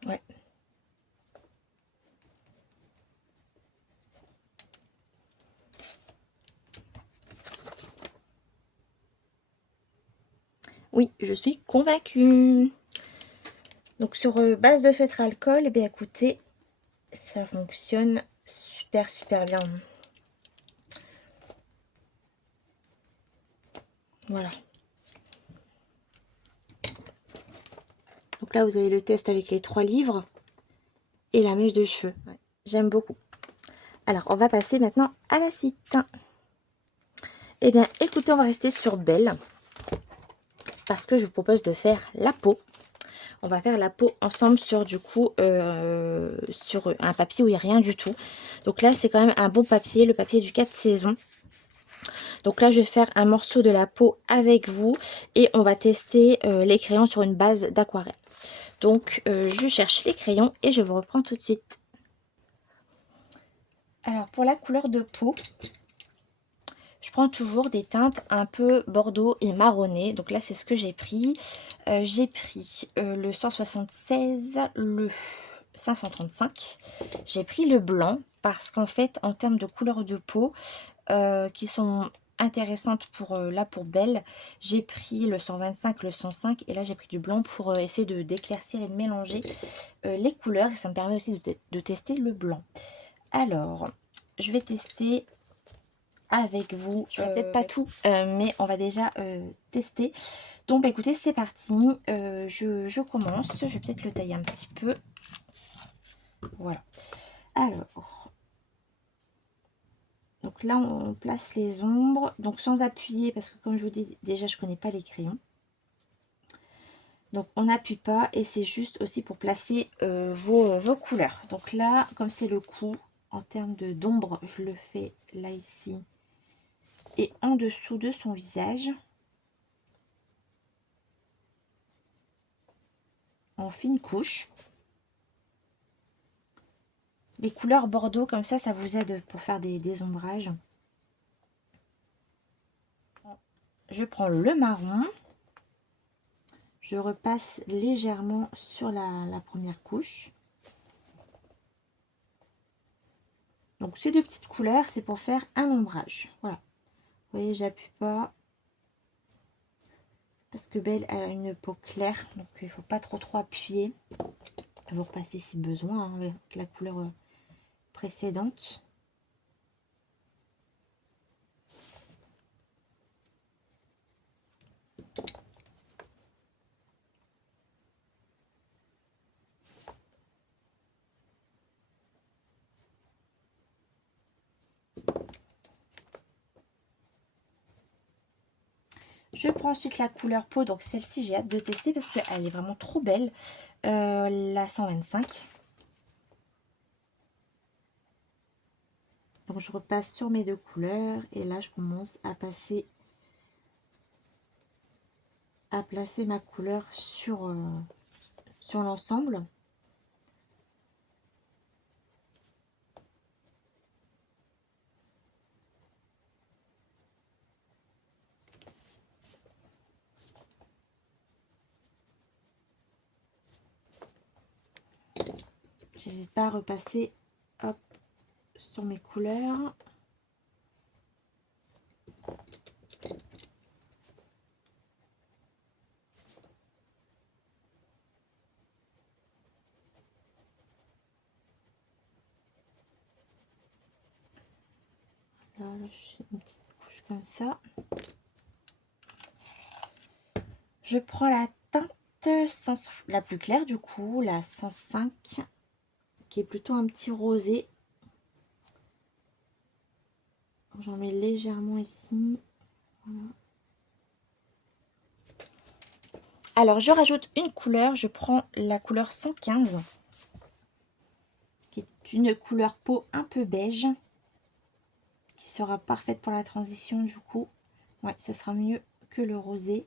Ouais. Oui, je suis convaincue. Donc sur base de feutre alcool, eh bien écoutez, ça fonctionne super bien. Voilà. Donc là, vous avez le test avec les 3 livres et la mèche de cheveux. Ouais, j'aime beaucoup. Alors, on va passer maintenant à la suite. Eh bien, écoutez, on va rester sur Belle parce que je vous propose de faire la peau. On va faire la peau ensemble sur du coup sur un papier où il n'y a rien du tout. Donc là, c'est quand même un bon papier, le papier du 4 saisons. Donc là, je vais faire un morceau de la peau avec vous et on va tester les crayons sur une base d'aquarelle. Donc, je cherche les crayons et je vous reprends tout de suite. Alors, pour la couleur de peau, je prends toujours des teintes un peu bordeaux et marronné. Donc là, c'est ce que j'ai pris. J'ai pris le 176, le 535. J'ai pris le blanc parce qu'en fait, en termes de couleur de peau, qui sont intéressantes pour pour Belle, j'ai pris le 125, le 105 et là j'ai pris du blanc pour essayer de d'éclaircir et de mélanger les couleurs et ça me permet aussi de tester le blanc. Alors je vais tester avec vous, je vais peut-être pas tout mais on va déjà tester. Donc bah, écoutez, c'est parti. Je commence, je vais peut-être le tailler un petit peu. Voilà, alors donc là, on place les ombres, donc sans appuyer, parce que comme je vous dis, déjà, je connais pas les crayons. Donc, on n'appuie pas et c'est juste aussi pour placer vos couleurs. Donc là, comme c'est le coup, en termes d'ombre, je le fais là, ici, et en dessous de son visage. On fait une couche. Les couleurs bordeaux, comme ça vous aide pour faire des ombrages. Je prends le marron. Je repasse légèrement sur la première couche. Donc ces deux petites couleurs, c'est pour faire un ombrage. Voilà. Vous voyez, j'appuie pas. Parce que Belle a une peau claire, donc il ne faut pas trop appuyer. Vous repasser si besoin hein, avec la couleur précédente. Je prends ensuite la couleur peau, donc celle-ci j'ai hâte de tester parce qu'elle est vraiment trop belle, la 125. Donc je repasse sur mes deux couleurs et là je commence à placer ma couleur sur l'ensemble. J'hésite pas à repasser hop, sur mes couleurs. Là, j'ai une petite couche comme ça. Je prends la teinte la plus claire du coup, la 105, qui est plutôt un petit rosé. J'en mets légèrement ici. Voilà. Alors je rajoute une couleur, je prends la couleur 115, qui est une couleur peau un peu beige, qui sera parfaite pour la transition du coup. Ouais, ce sera mieux que le rosé.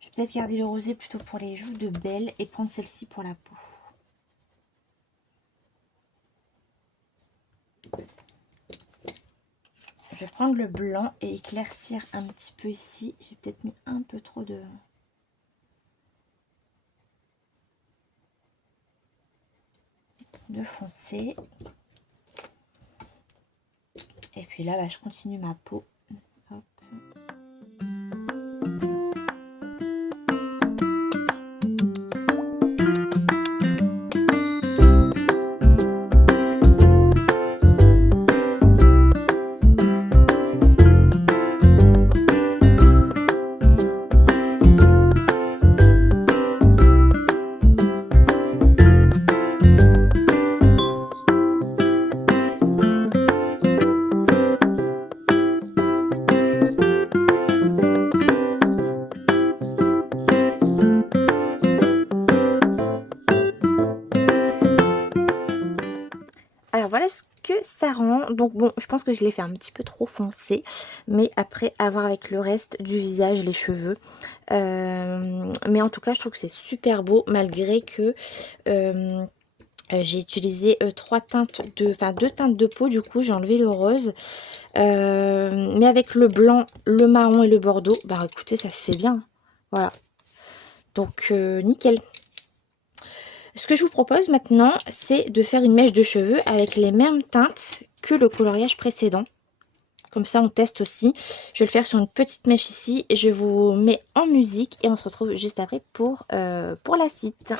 Je vais peut-être garder le rosé plutôt pour les joues de Belle et prendre celle-ci pour la peau. Je vais prendre le blanc et éclaircir un petit peu ici. J'ai peut-être mis un peu trop de foncé. Et puis là, je continue ma peau. Hop. Alors voilà ce que ça rend. Donc bon, je pense que je l'ai fait un petit peu trop foncé, mais après à voir avec le reste du visage, les cheveux. Mais en tout cas, je trouve que c'est super beau malgré que j'ai utilisé deux teintes de peau. Du coup, j'ai enlevé le rose, mais avec le blanc, le marron et le bordeaux, bah écoutez, ça se fait bien. Voilà. Donc nickel. Ce que je vous propose maintenant, c'est de faire une mèche de cheveux avec les mêmes teintes que le coloriage précédent. Comme ça, on teste aussi. Je vais le faire sur une petite mèche ici. Et je vous mets en musique et on se retrouve juste après pour la suite.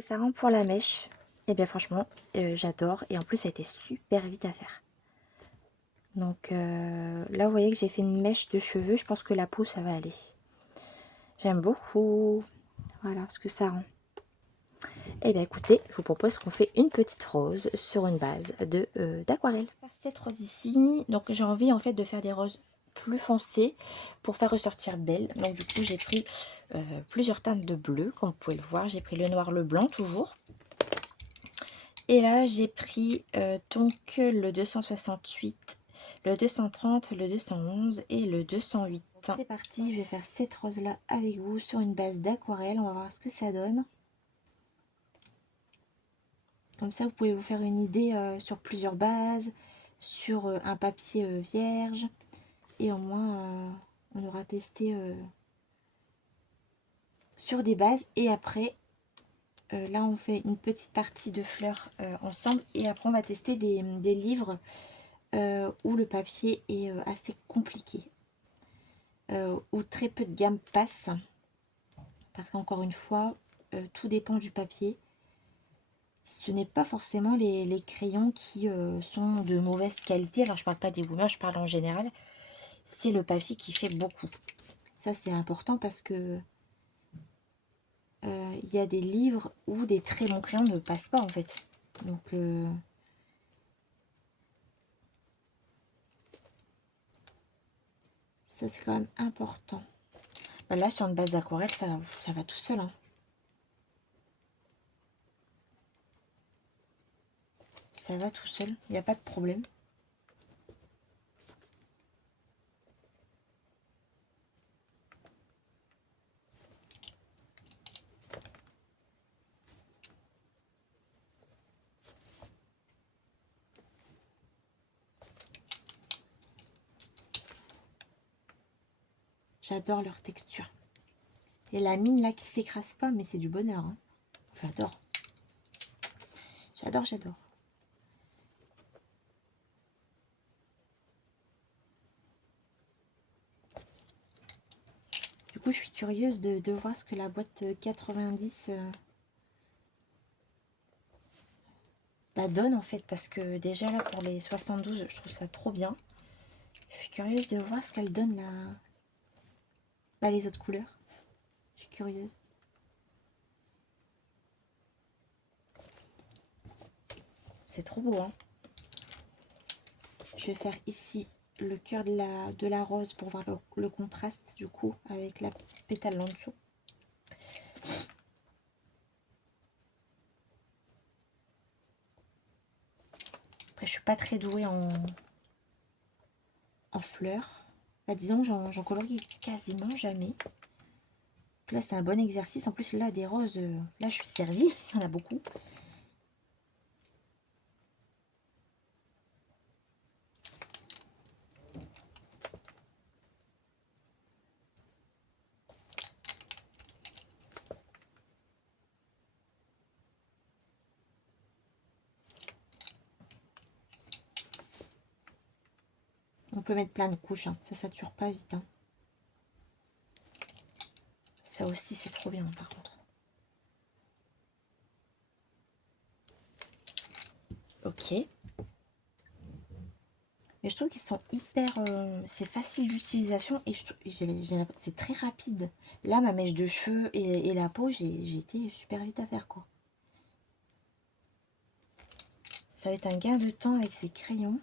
Ça rend pour la mèche. Et bien franchement j'adore, et en plus ça a été super vite à faire. Donc là vous voyez que j'ai fait une mèche de cheveux. Je pense que la peau ça va aller. J'aime beaucoup. Voilà ce que ça rend. Et bien écoutez, je vous propose qu'on fait une petite rose sur une base de d'aquarelle. Cette rose ici, donc j'ai envie en fait de faire des roses plus foncé pour faire ressortir belle. Donc du coup j'ai pris plusieurs teintes de bleu, comme vous pouvez le voir. J'ai pris le noir, le blanc toujours. Et là j'ai pris donc le 268, le 230, le 211 et le 208. C'est parti, je vais faire cette rose là avec vous sur une base d'aquarelle. On va voir ce que ça donne. Comme ça, vous pouvez vous faire une idée sur plusieurs bases, sur un papier vierge. Et au moins, on aura testé sur des bases. Et après, là, on fait une petite partie de fleurs ensemble. Et après, on va tester des livres où le papier est assez compliqué. Où très peu de gamme passe. Parce qu'encore une fois, tout dépend du papier. Ce n'est pas forcément les crayons qui sont de mauvaise qualité. Alors, je parle pas des boomers, je parle en général. C'est le papier qui fait beaucoup. Ça, c'est important parce que il y a des livres où des très bons crayons ne passent pas, en fait. Donc, ça, c'est quand même important. Là, sur une base d'aquarelle, ça va tout seul, hein. Ça va tout seul, il n'y a pas de problème. J'adore leur texture. Et la mine là qui s'écrase pas, mais c'est du bonheur, hein. J'adore. J'adore, j'adore. Du coup, je suis curieuse de voir ce que la boîte 90 donne en fait. Parce que déjà là, pour les 72, je trouve ça trop bien. Je suis curieuse de voir ce qu'elle donne là. Les autres couleurs. Je suis curieuse. C'est trop beau, hein. Je vais faire ici le cœur de la rose pour voir le contraste du coup avec la pétale en dessous. Après, je suis pas très douée en fleurs. Bah, disons que j'en colorie quasiment jamais. Là, c'est un bon exercice. En plus, là, des roses, là, je suis servie. Il y en a beaucoup. On peut mettre plein de couches, hein. Ça sature pas vite, hein. Ça aussi, c'est trop bien, par contre. Ok. Mais je trouve qu'ils sont hyper... c'est facile d'utilisation et c'est très rapide. Là, ma mèche de cheveux et la peau, j'ai été super vite à faire, quoi. Ça va être un gain de temps avec ces crayons.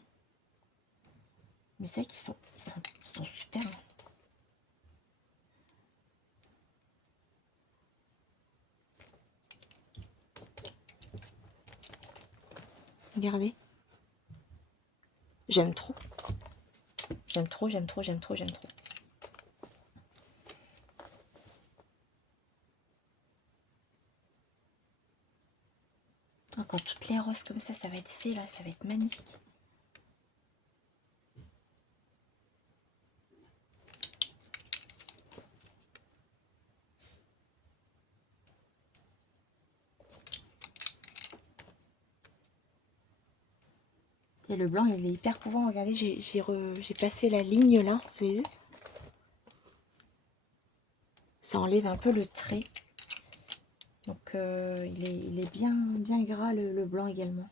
Mais c'est vrai qu'ils sont super, hein. Regardez. J'aime trop. J'aime trop, j'aime trop, j'aime trop, j'aime trop. Quand toutes les roses comme ça va être fait, là, ça va être magnifique. Et le blanc, il est hyper couvant. Regardez, j'ai passé la ligne là, vous avez vu? Ça enlève un peu le trait. Donc, il est bien, bien gras, le blanc également.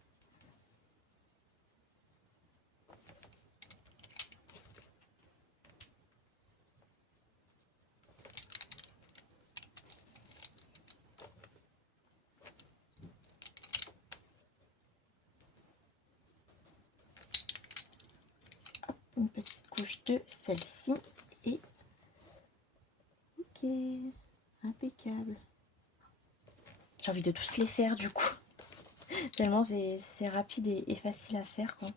une petite couche de celle-ci et ok, impeccable. J'ai envie de tous les faire du coup, tellement c'est rapide et facile à faire quoi.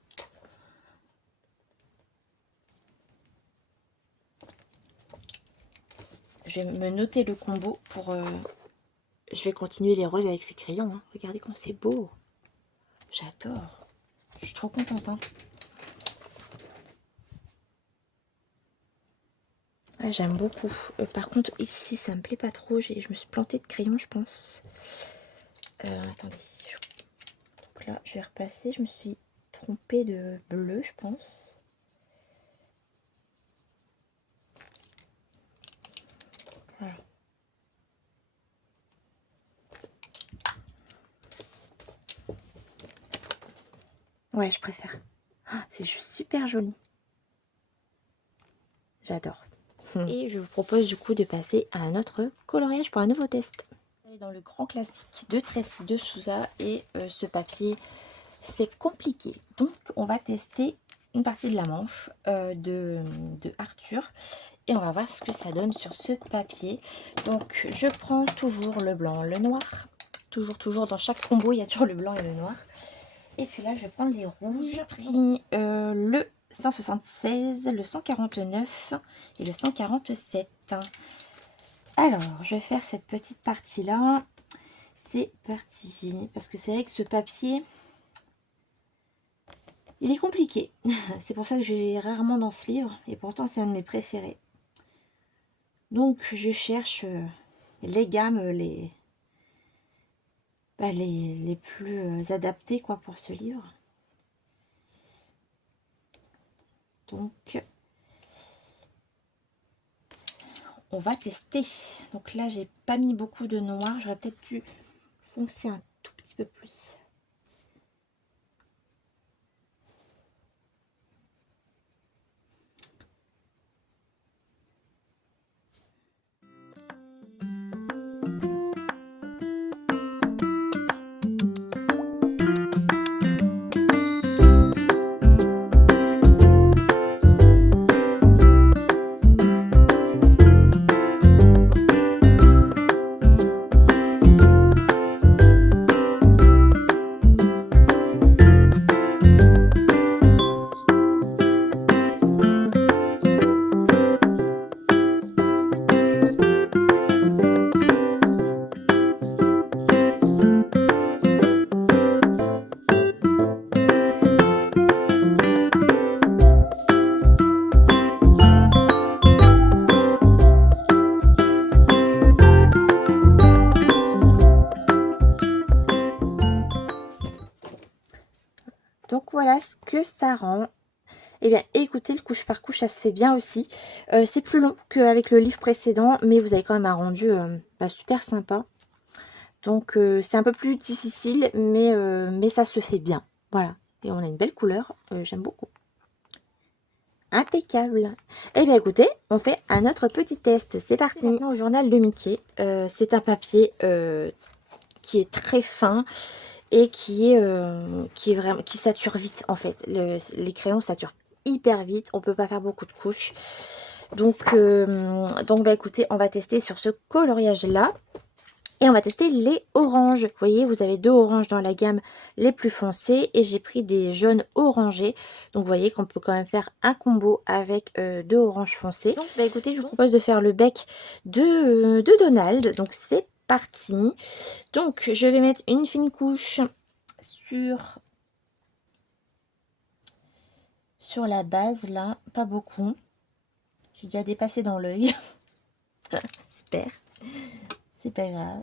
Je vais me noter le combo pour... je vais continuer les roses avec ces crayons. Hein. Regardez comme c'est beau. J'adore. Je suis trop contente. Hein. Ouais, j'aime beaucoup. Par contre, ici, ça me plaît pas trop. Je me suis plantée de crayon, je pense. Attendez. Donc là, je vais repasser. Je me suis trompée de bleu, je pense. Voilà. Ouais, je préfère. Ah, c'est juste super joli. J'adore. Et je vous propose du coup de passer à un autre coloriage pour un nouveau test. Dans le grand classique de Tracy de Souza et ce papier c'est compliqué, donc on va tester une partie de la manche de Arthur et on va voir ce que ça donne sur ce papier. Donc je prends toujours le blanc, le noir, toujours dans chaque combo il y a toujours le blanc et le noir, et puis là je vais prendre les rouges. J'ai pris le 176, le 149 et le 147. Alors, je vais faire cette petite partie-là. C'est parti. Parce que c'est vrai que ce papier, il est compliqué. C'est pour ça que je l'ai rarement dans ce livre. Et pourtant, c'est un de mes préférés. Donc, je cherche les gammes les plus adaptées quoi, pour ce livre. Donc, on va tester. Donc là, j'ai pas mis beaucoup de noir. J'aurais peut-être dû foncer un tout petit peu plus. Donc voilà ce que ça rend. Eh bien écoutez, le couche par couche ça se fait bien aussi. C'est plus long qu'avec le livre précédent, mais vous avez quand même un rendu super sympa. Donc c'est un peu plus difficile, mais ça se fait bien. Voilà, et on a une belle couleur, j'aime beaucoup. Impeccable. Eh bien écoutez, on fait un autre petit test, c'est parti. Maintenant au journal de Mickey, c'est un papier qui est très fin et qui sature vite en fait. Les crayons saturent hyper vite, on peut pas faire beaucoup de couches. Donc bah écoutez, on va tester sur ce coloriage là. Et on va tester les oranges. Vous voyez, vous avez deux oranges dans la gamme les plus foncés. Et j'ai pris des jaunes orangés. Donc vous voyez qu'on peut quand même faire un combo avec deux oranges foncées. Donc bah écoutez, je vous propose de faire le bec de Donald. Donc c'est parti. Donc je vais mettre une fine couche sur la base là. Pas beaucoup. J'ai déjà dépassé dans l'œil. Super. C'est pas grave.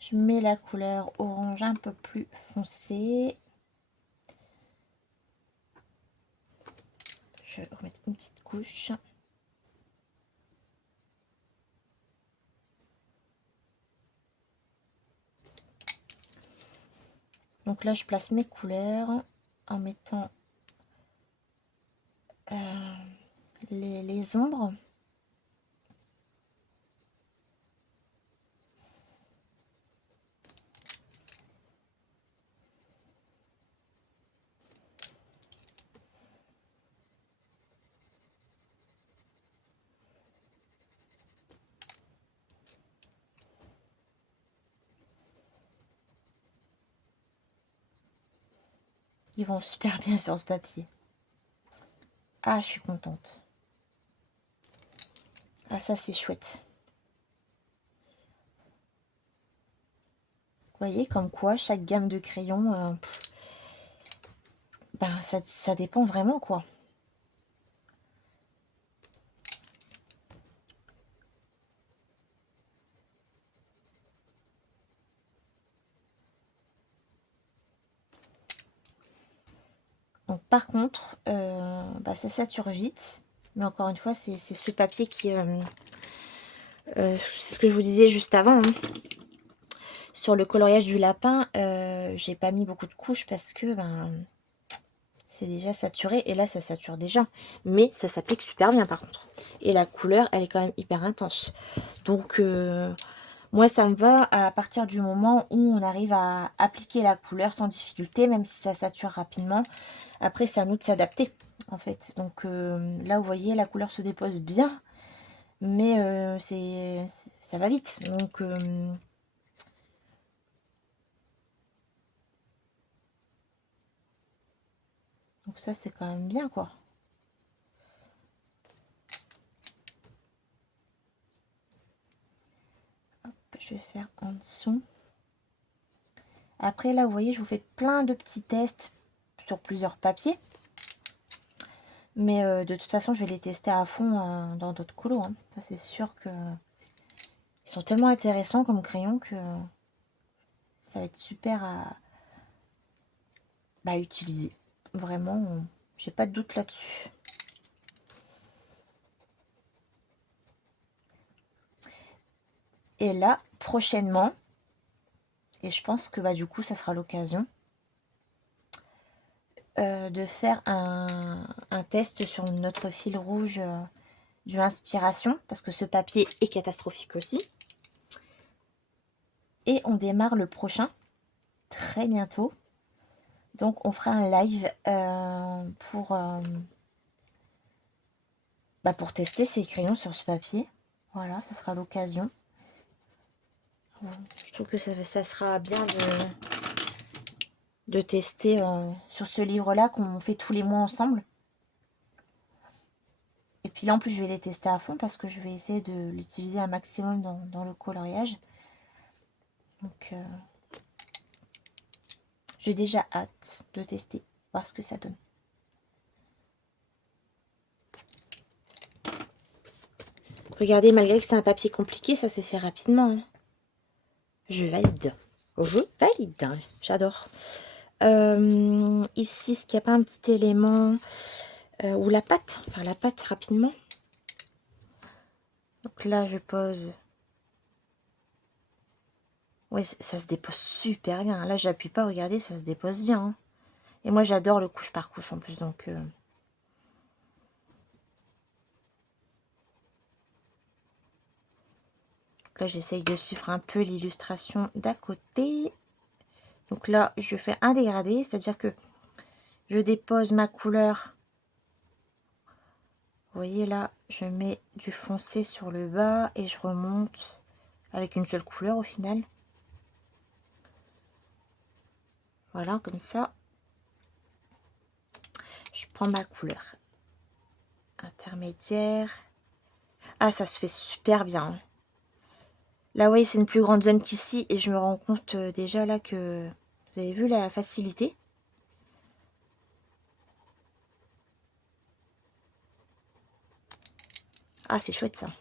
Je mets la couleur orange un peu plus foncée. Je vais remettre une petite couche. Donc là, je place mes couleurs en mettant les ombres. Ils vont super bien sur ce papier. Ah, je suis contente. Ah, ça, c'est chouette. Vous voyez, comme quoi, chaque gamme de crayons, ben, ça dépend vraiment, quoi. Donc, par contre, bah, ça sature vite. Mais encore une fois, c'est ce papier qui... c'est ce que je vous disais juste avant. Hein. Sur le coloriage du lapin, j'ai pas mis beaucoup de couches parce que ben, c'est déjà saturé. Et là, ça sature déjà. Mais ça s'applique super bien par contre. Et la couleur, elle est quand même hyper intense. Donc, moi, ça me va à partir du moment où on arrive à appliquer la couleur sans difficulté, même si ça sature rapidement. Après, c'est à nous de s'adapter, en fait. Donc, là, vous voyez, la couleur se dépose bien. Mais ça va vite. Donc ça, c'est quand même bien, quoi. Hop, je vais faire en dessous. Après, là, vous voyez, je vous fais plein de petits tests sur plusieurs papiers. Mais de toute façon, je vais les tester à fond dans d'autres colos. Hein. Ça, c'est sûr que... Ils sont tellement intéressants comme crayons que ça va être super à utiliser. Vraiment, j'ai pas de doute là-dessus. Et là, prochainement, et je pense que du coup, ça sera l'occasion de faire un test sur notre fil rouge du Inspiration, parce que ce papier est catastrophique aussi. Et on démarre le prochain, très bientôt. Donc, on fera un live pour tester ces crayons sur ce papier. Voilà, ça sera l'occasion. Je trouve que ça sera bien de tester sur ce livre-là qu'on fait tous les mois ensemble. Et puis là, en plus, je vais les tester à fond parce que je vais essayer de l'utiliser un maximum dans le coloriage. Donc, j'ai déjà hâte de tester, voir ce que ça donne. Regardez, malgré que c'est un papier compliqué, ça s'est fait rapidement. Hein. Je valide. Je valide. Hein. J'adore. Ici, est-ce qu'il n'y a pas un petit élément ou la pâte? Enfin, la pâte rapidement. Donc là, je pose. Oui, ça se dépose super bien. Là, j'appuie pas, regardez, ça se dépose bien. Hein. Et moi, j'adore le couche par couche en plus. Donc, là, j'essaye de suivre un peu l'illustration d'à côté. Donc là, je fais un dégradé, c'est-à-dire que je dépose ma couleur. Vous voyez là, je mets du foncé sur le bas et je remonte avec une seule couleur au final. Voilà, comme ça. Je prends ma couleur intermédiaire. Ah, ça se fait super bien. Hein. Là, vous voyez, c'est une plus grande zone qu'ici et je me rends compte déjà là que vous avez vu la facilité. Ah, c'est chouette ça.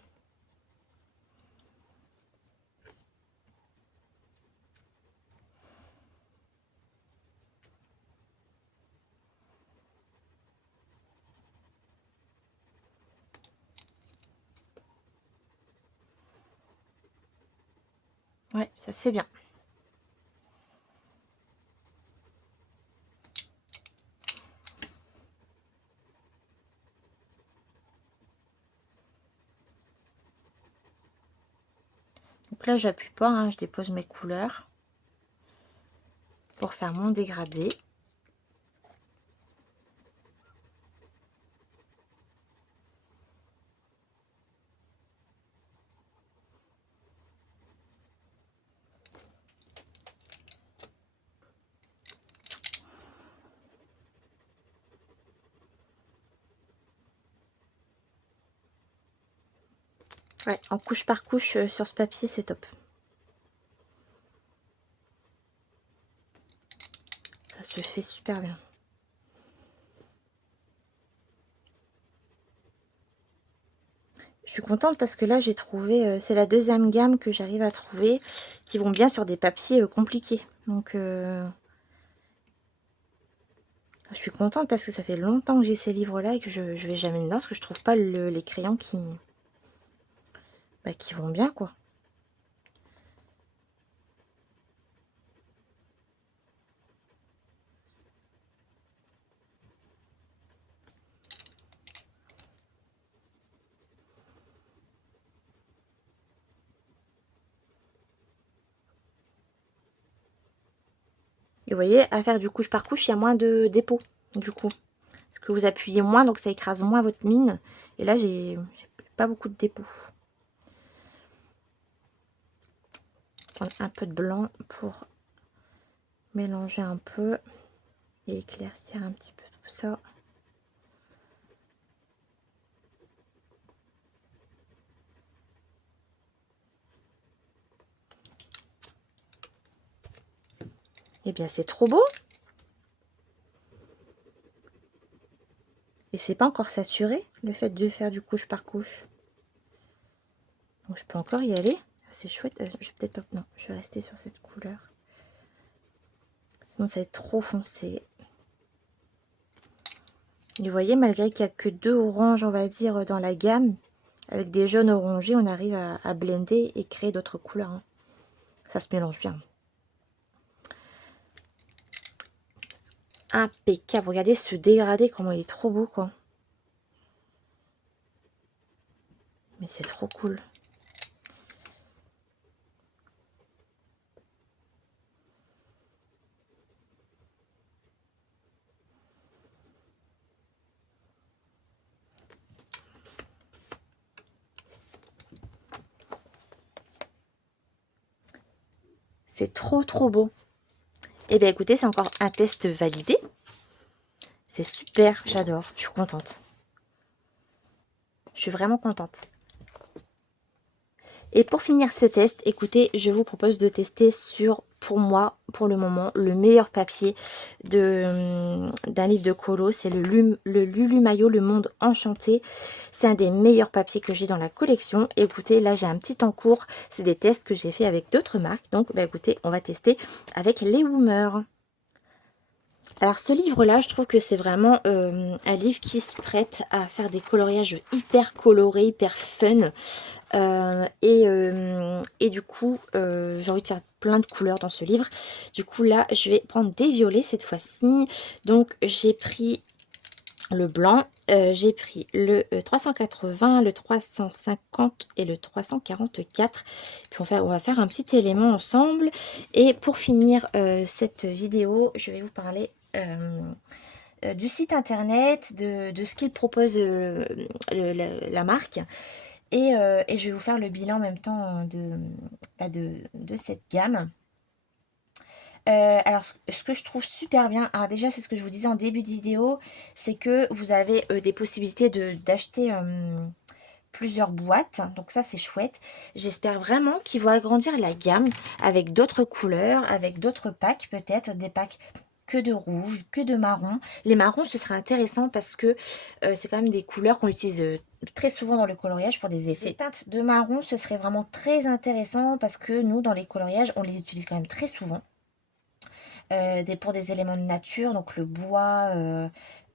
Ouais, ça se fait bien. Donc là, j'appuie pas, hein, je dépose mes couleurs pour faire mon dégradé. Ouais, en couche par couche sur ce papier, c'est top. Ça se fait super bien. Je suis contente parce que là, j'ai trouvé, c'est la deuxième gamme que j'arrive à trouver qui vont bien sur des papiers compliqués. Donc, je suis contente parce que ça fait longtemps que j'ai ces livres-là et que je vais jamais dedans parce que je trouve pas les crayons qui vont bien, quoi. Et vous voyez, à faire du couche par couche, il y a moins de dépôts, du coup. Parce que vous appuyez moins, donc ça écrase moins votre mine. Et là, j'ai pas beaucoup de dépôts. Prendre un peu de blanc pour mélanger un peu et éclaircir un petit peu tout ça. Et bien, c'est trop beau. Et c'est pas encore saturé, le fait de faire du couche par couche. Donc, je peux encore y aller. C'est chouette. Je vais peut-être pas... Non, je vais rester sur cette couleur. Sinon, ça va être trop foncé. Et vous voyez, malgré qu'il n'y a que 2 oranges, on va dire, dans la gamme, avec des jaunes orangés, on arrive à blender et créer d'autres couleurs. Hein. Ça se mélange bien. Impeccable. Regardez ce dégradé, comment il est trop beau, quoi. Mais c'est trop cool. C'est trop beau. Et bien écoutez, c'est encore un test validé. C'est super, j'adore, je suis contente. Je suis vraiment contente. Et pour finir ce test, écoutez, je vous propose de tester sur, pour moi, pour le moment, le meilleur papier d'un livre de colo. C'est le Lulu Maillot, Le Monde Enchanté. C'est un des meilleurs papiers que j'ai dans la collection. Écoutez, là j'ai un petit en cours. C'est des tests que j'ai fait avec d'autres marques. Donc, bah, écoutez, on va tester avec les Woomer. Alors ce livre-là, je trouve que c'est vraiment un livre qui se prête à faire des coloriages hyper colorés, hyper fun. Et du coup, j'ai envie de faire plein de couleurs dans ce livre. Du coup là, je vais prendre des violets cette fois-ci. Donc j'ai pris le blanc, j'ai pris le 380, le 350 et le 344. Puis on va faire un petit élément ensemble. Et pour finir cette vidéo, je vais vous parler du site internet, de ce qu'il propose la marque. Et je vais vous faire le bilan en même temps de cette gamme. Alors, ce que je trouve super bien, alors déjà c'est ce que je vous disais en début de vidéo, c'est que vous avez des possibilités d'acheter plusieurs boîtes, donc ça c'est chouette. J'espère vraiment qu'ils vont agrandir la gamme avec d'autres couleurs, avec d'autres packs peut-être, des packs que de rouge, que de marron. Les marrons ce serait intéressant parce que c'est quand même des couleurs qu'on utilise très souvent dans le coloriage pour des effets. Les teintes de marron ce serait vraiment très intéressant parce que nous dans les coloriages on les utilise quand même très souvent. Pour des éléments de nature, donc le bois,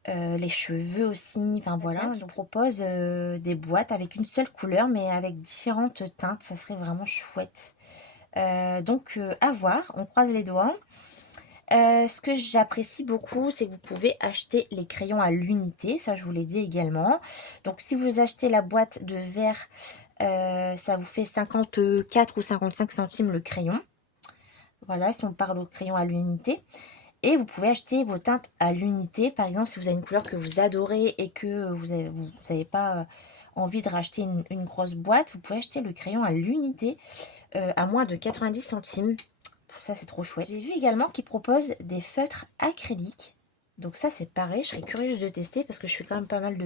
les cheveux aussi, enfin voilà. On propose des boîtes avec une seule couleur mais avec différentes teintes, ça serait vraiment chouette. Donc à voir, on croise les doigts. Ce que j'apprécie beaucoup, c'est que vous pouvez acheter les crayons à l'unité, ça je vous l'ai dit également. Donc si vous achetez la boîte de verre, ça vous fait 54 ou 55 centimes le crayon. Voilà, si on parle au crayon à l'unité. Et vous pouvez acheter vos teintes à l'unité. Par exemple, si vous avez une couleur que vous adorez et que vous n'avez pas envie de racheter une grosse boîte, vous pouvez acheter le crayon à l'unité à moins de 90 centimes. Ça, c'est trop chouette. J'ai vu également qu'ils proposent des feutres acryliques. Donc ça, c'est pareil. Je serais curieuse de tester parce que je fais quand même pas mal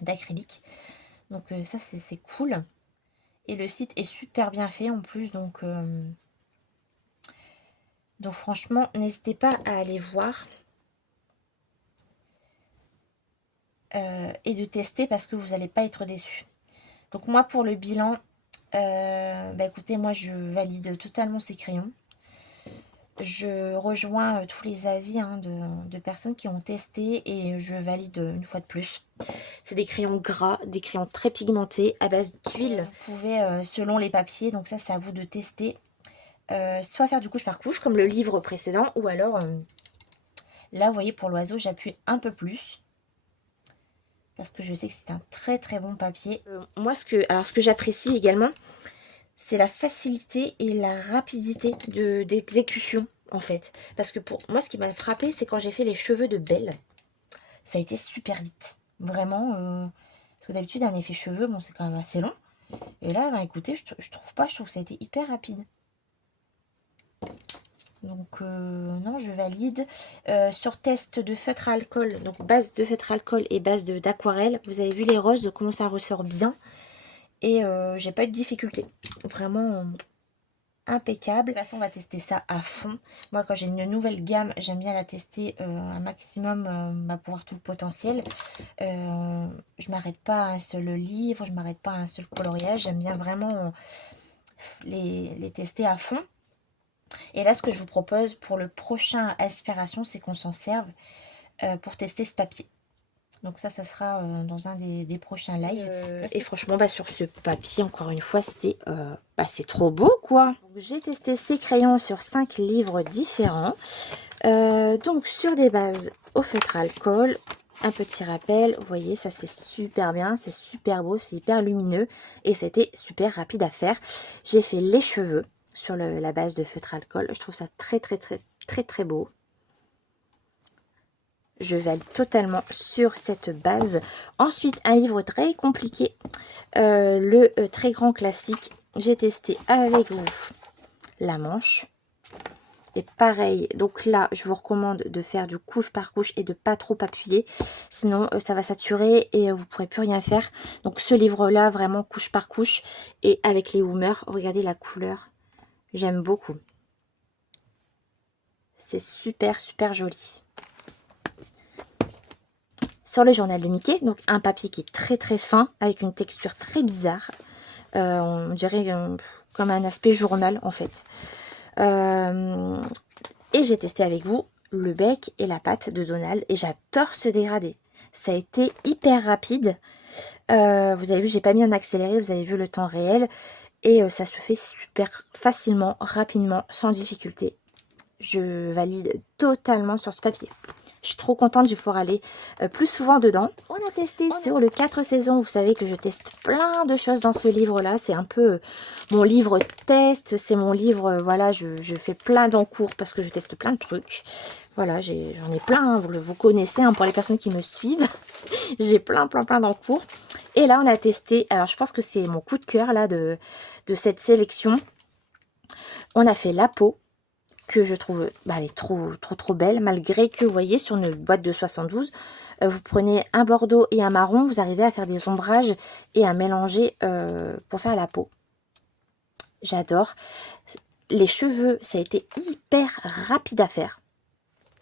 d'acrylique. Donc ça, c'est cool. Et le site est super bien fait en plus, donc franchement, n'hésitez pas à aller voir et de tester parce que vous n'allez pas être déçus. Donc moi, pour le bilan, bah écoutez, moi je valide totalement ces crayons. Je rejoins tous les avis hein, de personnes qui ont testé et je valide une fois de plus. C'est des crayons gras, des crayons très pigmentés à base d'huile. Vous pouvez, selon les papiers, donc ça c'est à vous de tester, soit faire du couche par couche comme le livre précédent, ou alors là vous voyez pour l'oiseau j'appuie un peu plus parce que je sais que c'est un très très bon papier. Moi ce que j'apprécie également, c'est la facilité et la rapidité d'exécution en fait. Parce que pour moi ce qui m'a frappé c'est quand j'ai fait les cheveux de Belle, ça a été super vite. Vraiment, parce que d'habitude un effet cheveux, bon c'est quand même assez long. Et là, bah, écoutez, je trouve pas, je trouve que ça a été hyper rapide. Donc non, je valide. Sur test de feutre à alcool, donc base de feutre à alcool et base d'aquarelle, vous avez vu les roses, comment ça ressort bien. Et j'ai pas eu de difficulté. Vraiment impeccable. De toute façon, on va tester ça à fond. Moi, quand j'ai une nouvelle gamme, j'aime bien la tester un maximum pour voir tout le potentiel. Je m'arrête pas à un seul livre, je m'arrête pas à un seul coloriage. J'aime bien vraiment les tester à fond. Et là, ce que je vous propose pour le prochain Aspiration, c'est qu'on s'en serve pour tester ce papier. Donc ça sera dans un des prochains lives. Et franchement, sur ce papier, encore une fois, c'est trop beau, quoi. J'ai testé ces crayons sur 5 livres différents. Donc sur des bases au feutre à alcool. Un petit rappel, vous voyez, ça se fait super bien, c'est super beau, c'est hyper lumineux et c'était super rapide à faire. J'ai fait les cheveux sur la base de feutre à alcool. Je trouve ça très très très très très beau. Je valide totalement sur cette base. Ensuite, un livre très compliqué, le très grand classique. J'ai testé avec vous la manche. Et pareil, donc là, je vous recommande de faire du couche par couche et de pas trop appuyer. Sinon, ça va saturer et vous ne pourrez plus rien faire. Donc ce livre-là, vraiment couche par couche. Et avec les Woomer, regardez la couleur. J'aime beaucoup. C'est super, super joli. Sur le journal de Mickey, donc un papier qui est très très fin, avec une texture très bizarre. On dirait comme un aspect journal en fait. Et j'ai testé avec vous le bec et la patte de Donald. Et j'adore ce dégradé. Ça a été hyper rapide. Vous avez vu, j'ai pas mis en accéléré. Vous avez vu le temps réel. Et ça se fait super facilement, rapidement, sans difficulté. Je valide totalement sur ce papier. Je suis trop contente, je vais pouvoir aller plus souvent dedans. On a testé sur le 4 saisons. Vous savez que je teste plein de choses dans ce livre-là. C'est un peu mon livre test. C'est mon livre, voilà, je fais plein d'encours parce que je teste plein de trucs. Voilà, j'en ai plein, hein, vous connaissez, hein, pour les personnes qui me suivent. J'ai plein d'encours. Et là, on a testé, alors je pense que c'est mon coup de cœur là de cette sélection. On a fait la peau, que je trouve, elle est trop belle, malgré que, vous voyez, sur une boîte de 72, vous prenez un bordeaux et un marron, vous arrivez à faire des ombrages et à mélanger pour faire la peau. J'adore. Les cheveux, ça a été hyper rapide à faire.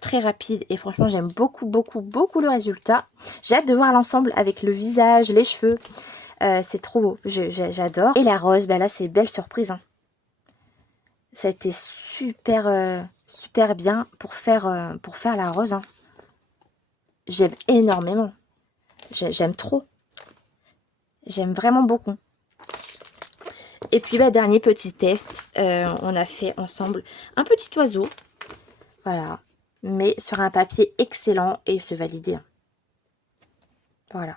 Très rapide et franchement, j'aime beaucoup le résultat. J'ai hâte de voir l'ensemble avec le visage, les cheveux. C'est trop beau, j'adore. Et la rose, là, c'est belle surprise, hein. Ça a été super, super bien pour faire la rose, hein. J'aime énormément. J'aime trop. J'aime vraiment beaucoup. Et puis, dernier petit test. On a fait ensemble un petit oiseau. Voilà. Mais sur un papier excellent et c'est validé, hein. Voilà.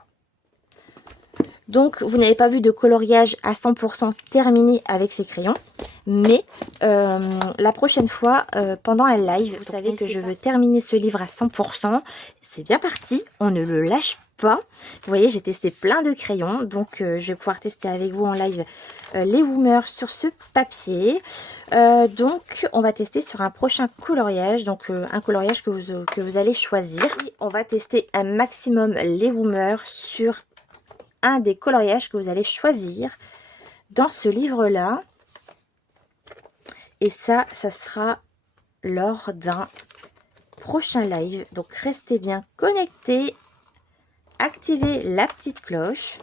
Donc, vous n'avez pas vu de coloriage à 100% terminé avec ces crayons. Mais la prochaine fois, pendant un live, vous savez que je veux terminer ce livre à 100%. C'est bien parti, on ne le lâche pas. Vous voyez, j'ai testé plein de crayons. Donc, je vais pouvoir tester avec vous en live les Woomer sur ce papier. Donc, on va tester sur un prochain coloriage. Donc, un coloriage que vous allez choisir. Et on va tester un maximum les Woomer sur un des coloriages que vous allez choisir. dans ce livre-là. Et ça sera lors d'un prochain live. Donc, restez bien connectés. Activez la petite cloche.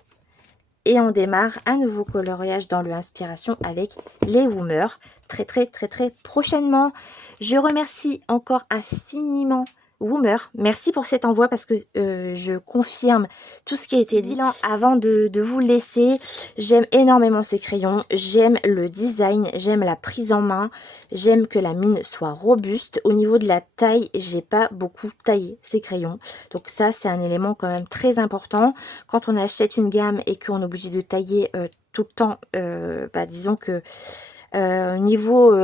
Et on démarre un nouveau coloriage dans le Inspiration avec les Woomer. Très prochainement. Je remercie encore infiniment Woomer. Merci pour cet envoi parce que je confirme tout ce qui a été dit. Avant de vous laisser, j'aime énormément ces crayons. J'aime le design, j'aime la prise en main. J'aime que la mine soit robuste. Au niveau de la taille, j'ai pas beaucoup taillé ces crayons. Donc ça, c'est un élément quand même très important. Quand on achète une gamme et qu'on est obligé de tailler tout le temps, disons que niveau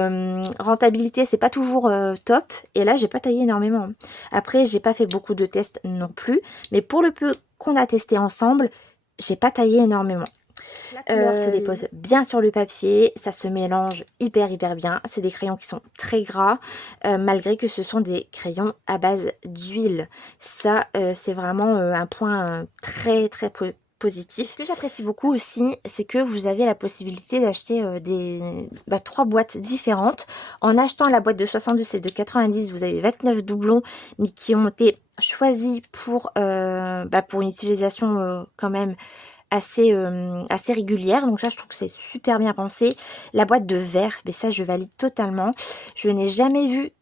rentabilité, c'est pas toujours top. Et là, j'ai pas taillé énormément. Après, j'ai pas fait beaucoup de tests non plus. Mais pour le peu qu'on a testé ensemble, j'ai pas taillé énormément. La couleur se dépose bien sur le papier, ça se mélange hyper bien. C'est des crayons qui sont très gras, malgré que ce sont des crayons à base d'huile. Ça, c'est vraiment un point très positif. Ce que j'apprécie beaucoup aussi, c'est que vous avez la possibilité d'acheter 3 boîtes différentes. En achetant la boîte de 72 et de 90, vous avez 29 doublons, mais qui ont été choisis pour une utilisation quand même assez régulière. Donc ça, je trouve que c'est super bien pensé. La boîte de verre, mais ça, je valide totalement. Je n'ai jamais vu,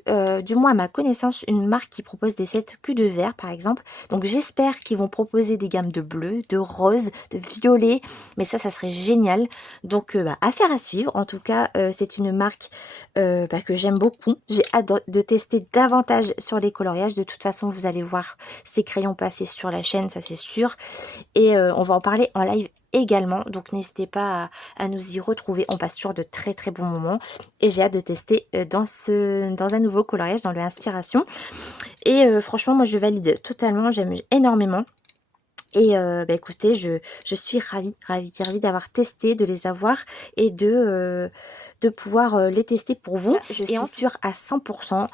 du moins à ma connaissance, une marque qui propose des sets que de verre, par exemple. Donc j'espère qu'ils vont proposer des gammes de bleu, de rose, de violet. Mais ça serait génial. Donc affaire à suivre. En tout cas, c'est une marque que j'aime beaucoup. J'ai hâte de tester davantage sur les coloriages. De toute façon, vous allez voir ces crayons passer sur la chaîne, ça c'est sûr. Et on va en parler en live également. Donc n'hésitez pas à nous y retrouver. On passe sur de très bons moments. Et j'ai hâte de tester dans un nouveau coloriage, dans le Inspiration. Et franchement, moi je valide totalement. J'aime énormément. Et écoutez, je suis ravie d'avoir testé, de les avoir et de pouvoir les tester pour vous. Je suis sûre à 100%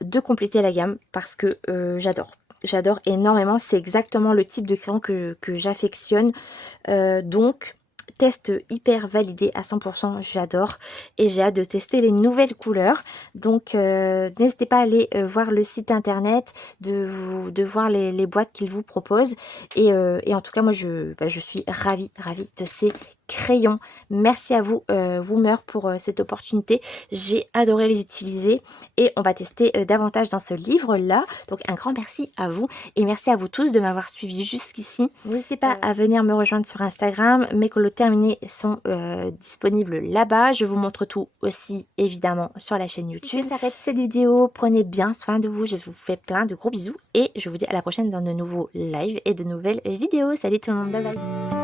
de compléter la gamme parce que j'adore. J'adore énormément, c'est exactement le type de crayon que j'affectionne. Donc, test hyper validé à 100%, j'adore. Et j'ai hâte de tester les nouvelles couleurs. Donc, n'hésitez pas à aller voir le site internet, de voir les boîtes qu'ils vous proposent. Et en tout cas, moi, je suis ravie de ces crayons. Merci à vous, Woomer, pour cette opportunité. J'ai adoré les utiliser et on va tester davantage dans ce livre-là. Donc, un grand merci à vous et merci à vous tous de m'avoir suivi jusqu'ici. N'hésitez pas à venir me rejoindre sur Instagram. Mes colos terminés sont disponibles là-bas. Je vous montre tout aussi, évidemment, sur la chaîne YouTube. Je s'arrête cette vidéo. Prenez bien soin de vous. Je vous fais plein de gros bisous et je vous dis à la prochaine dans de nouveaux lives et de nouvelles vidéos. Salut tout le monde, bye bye.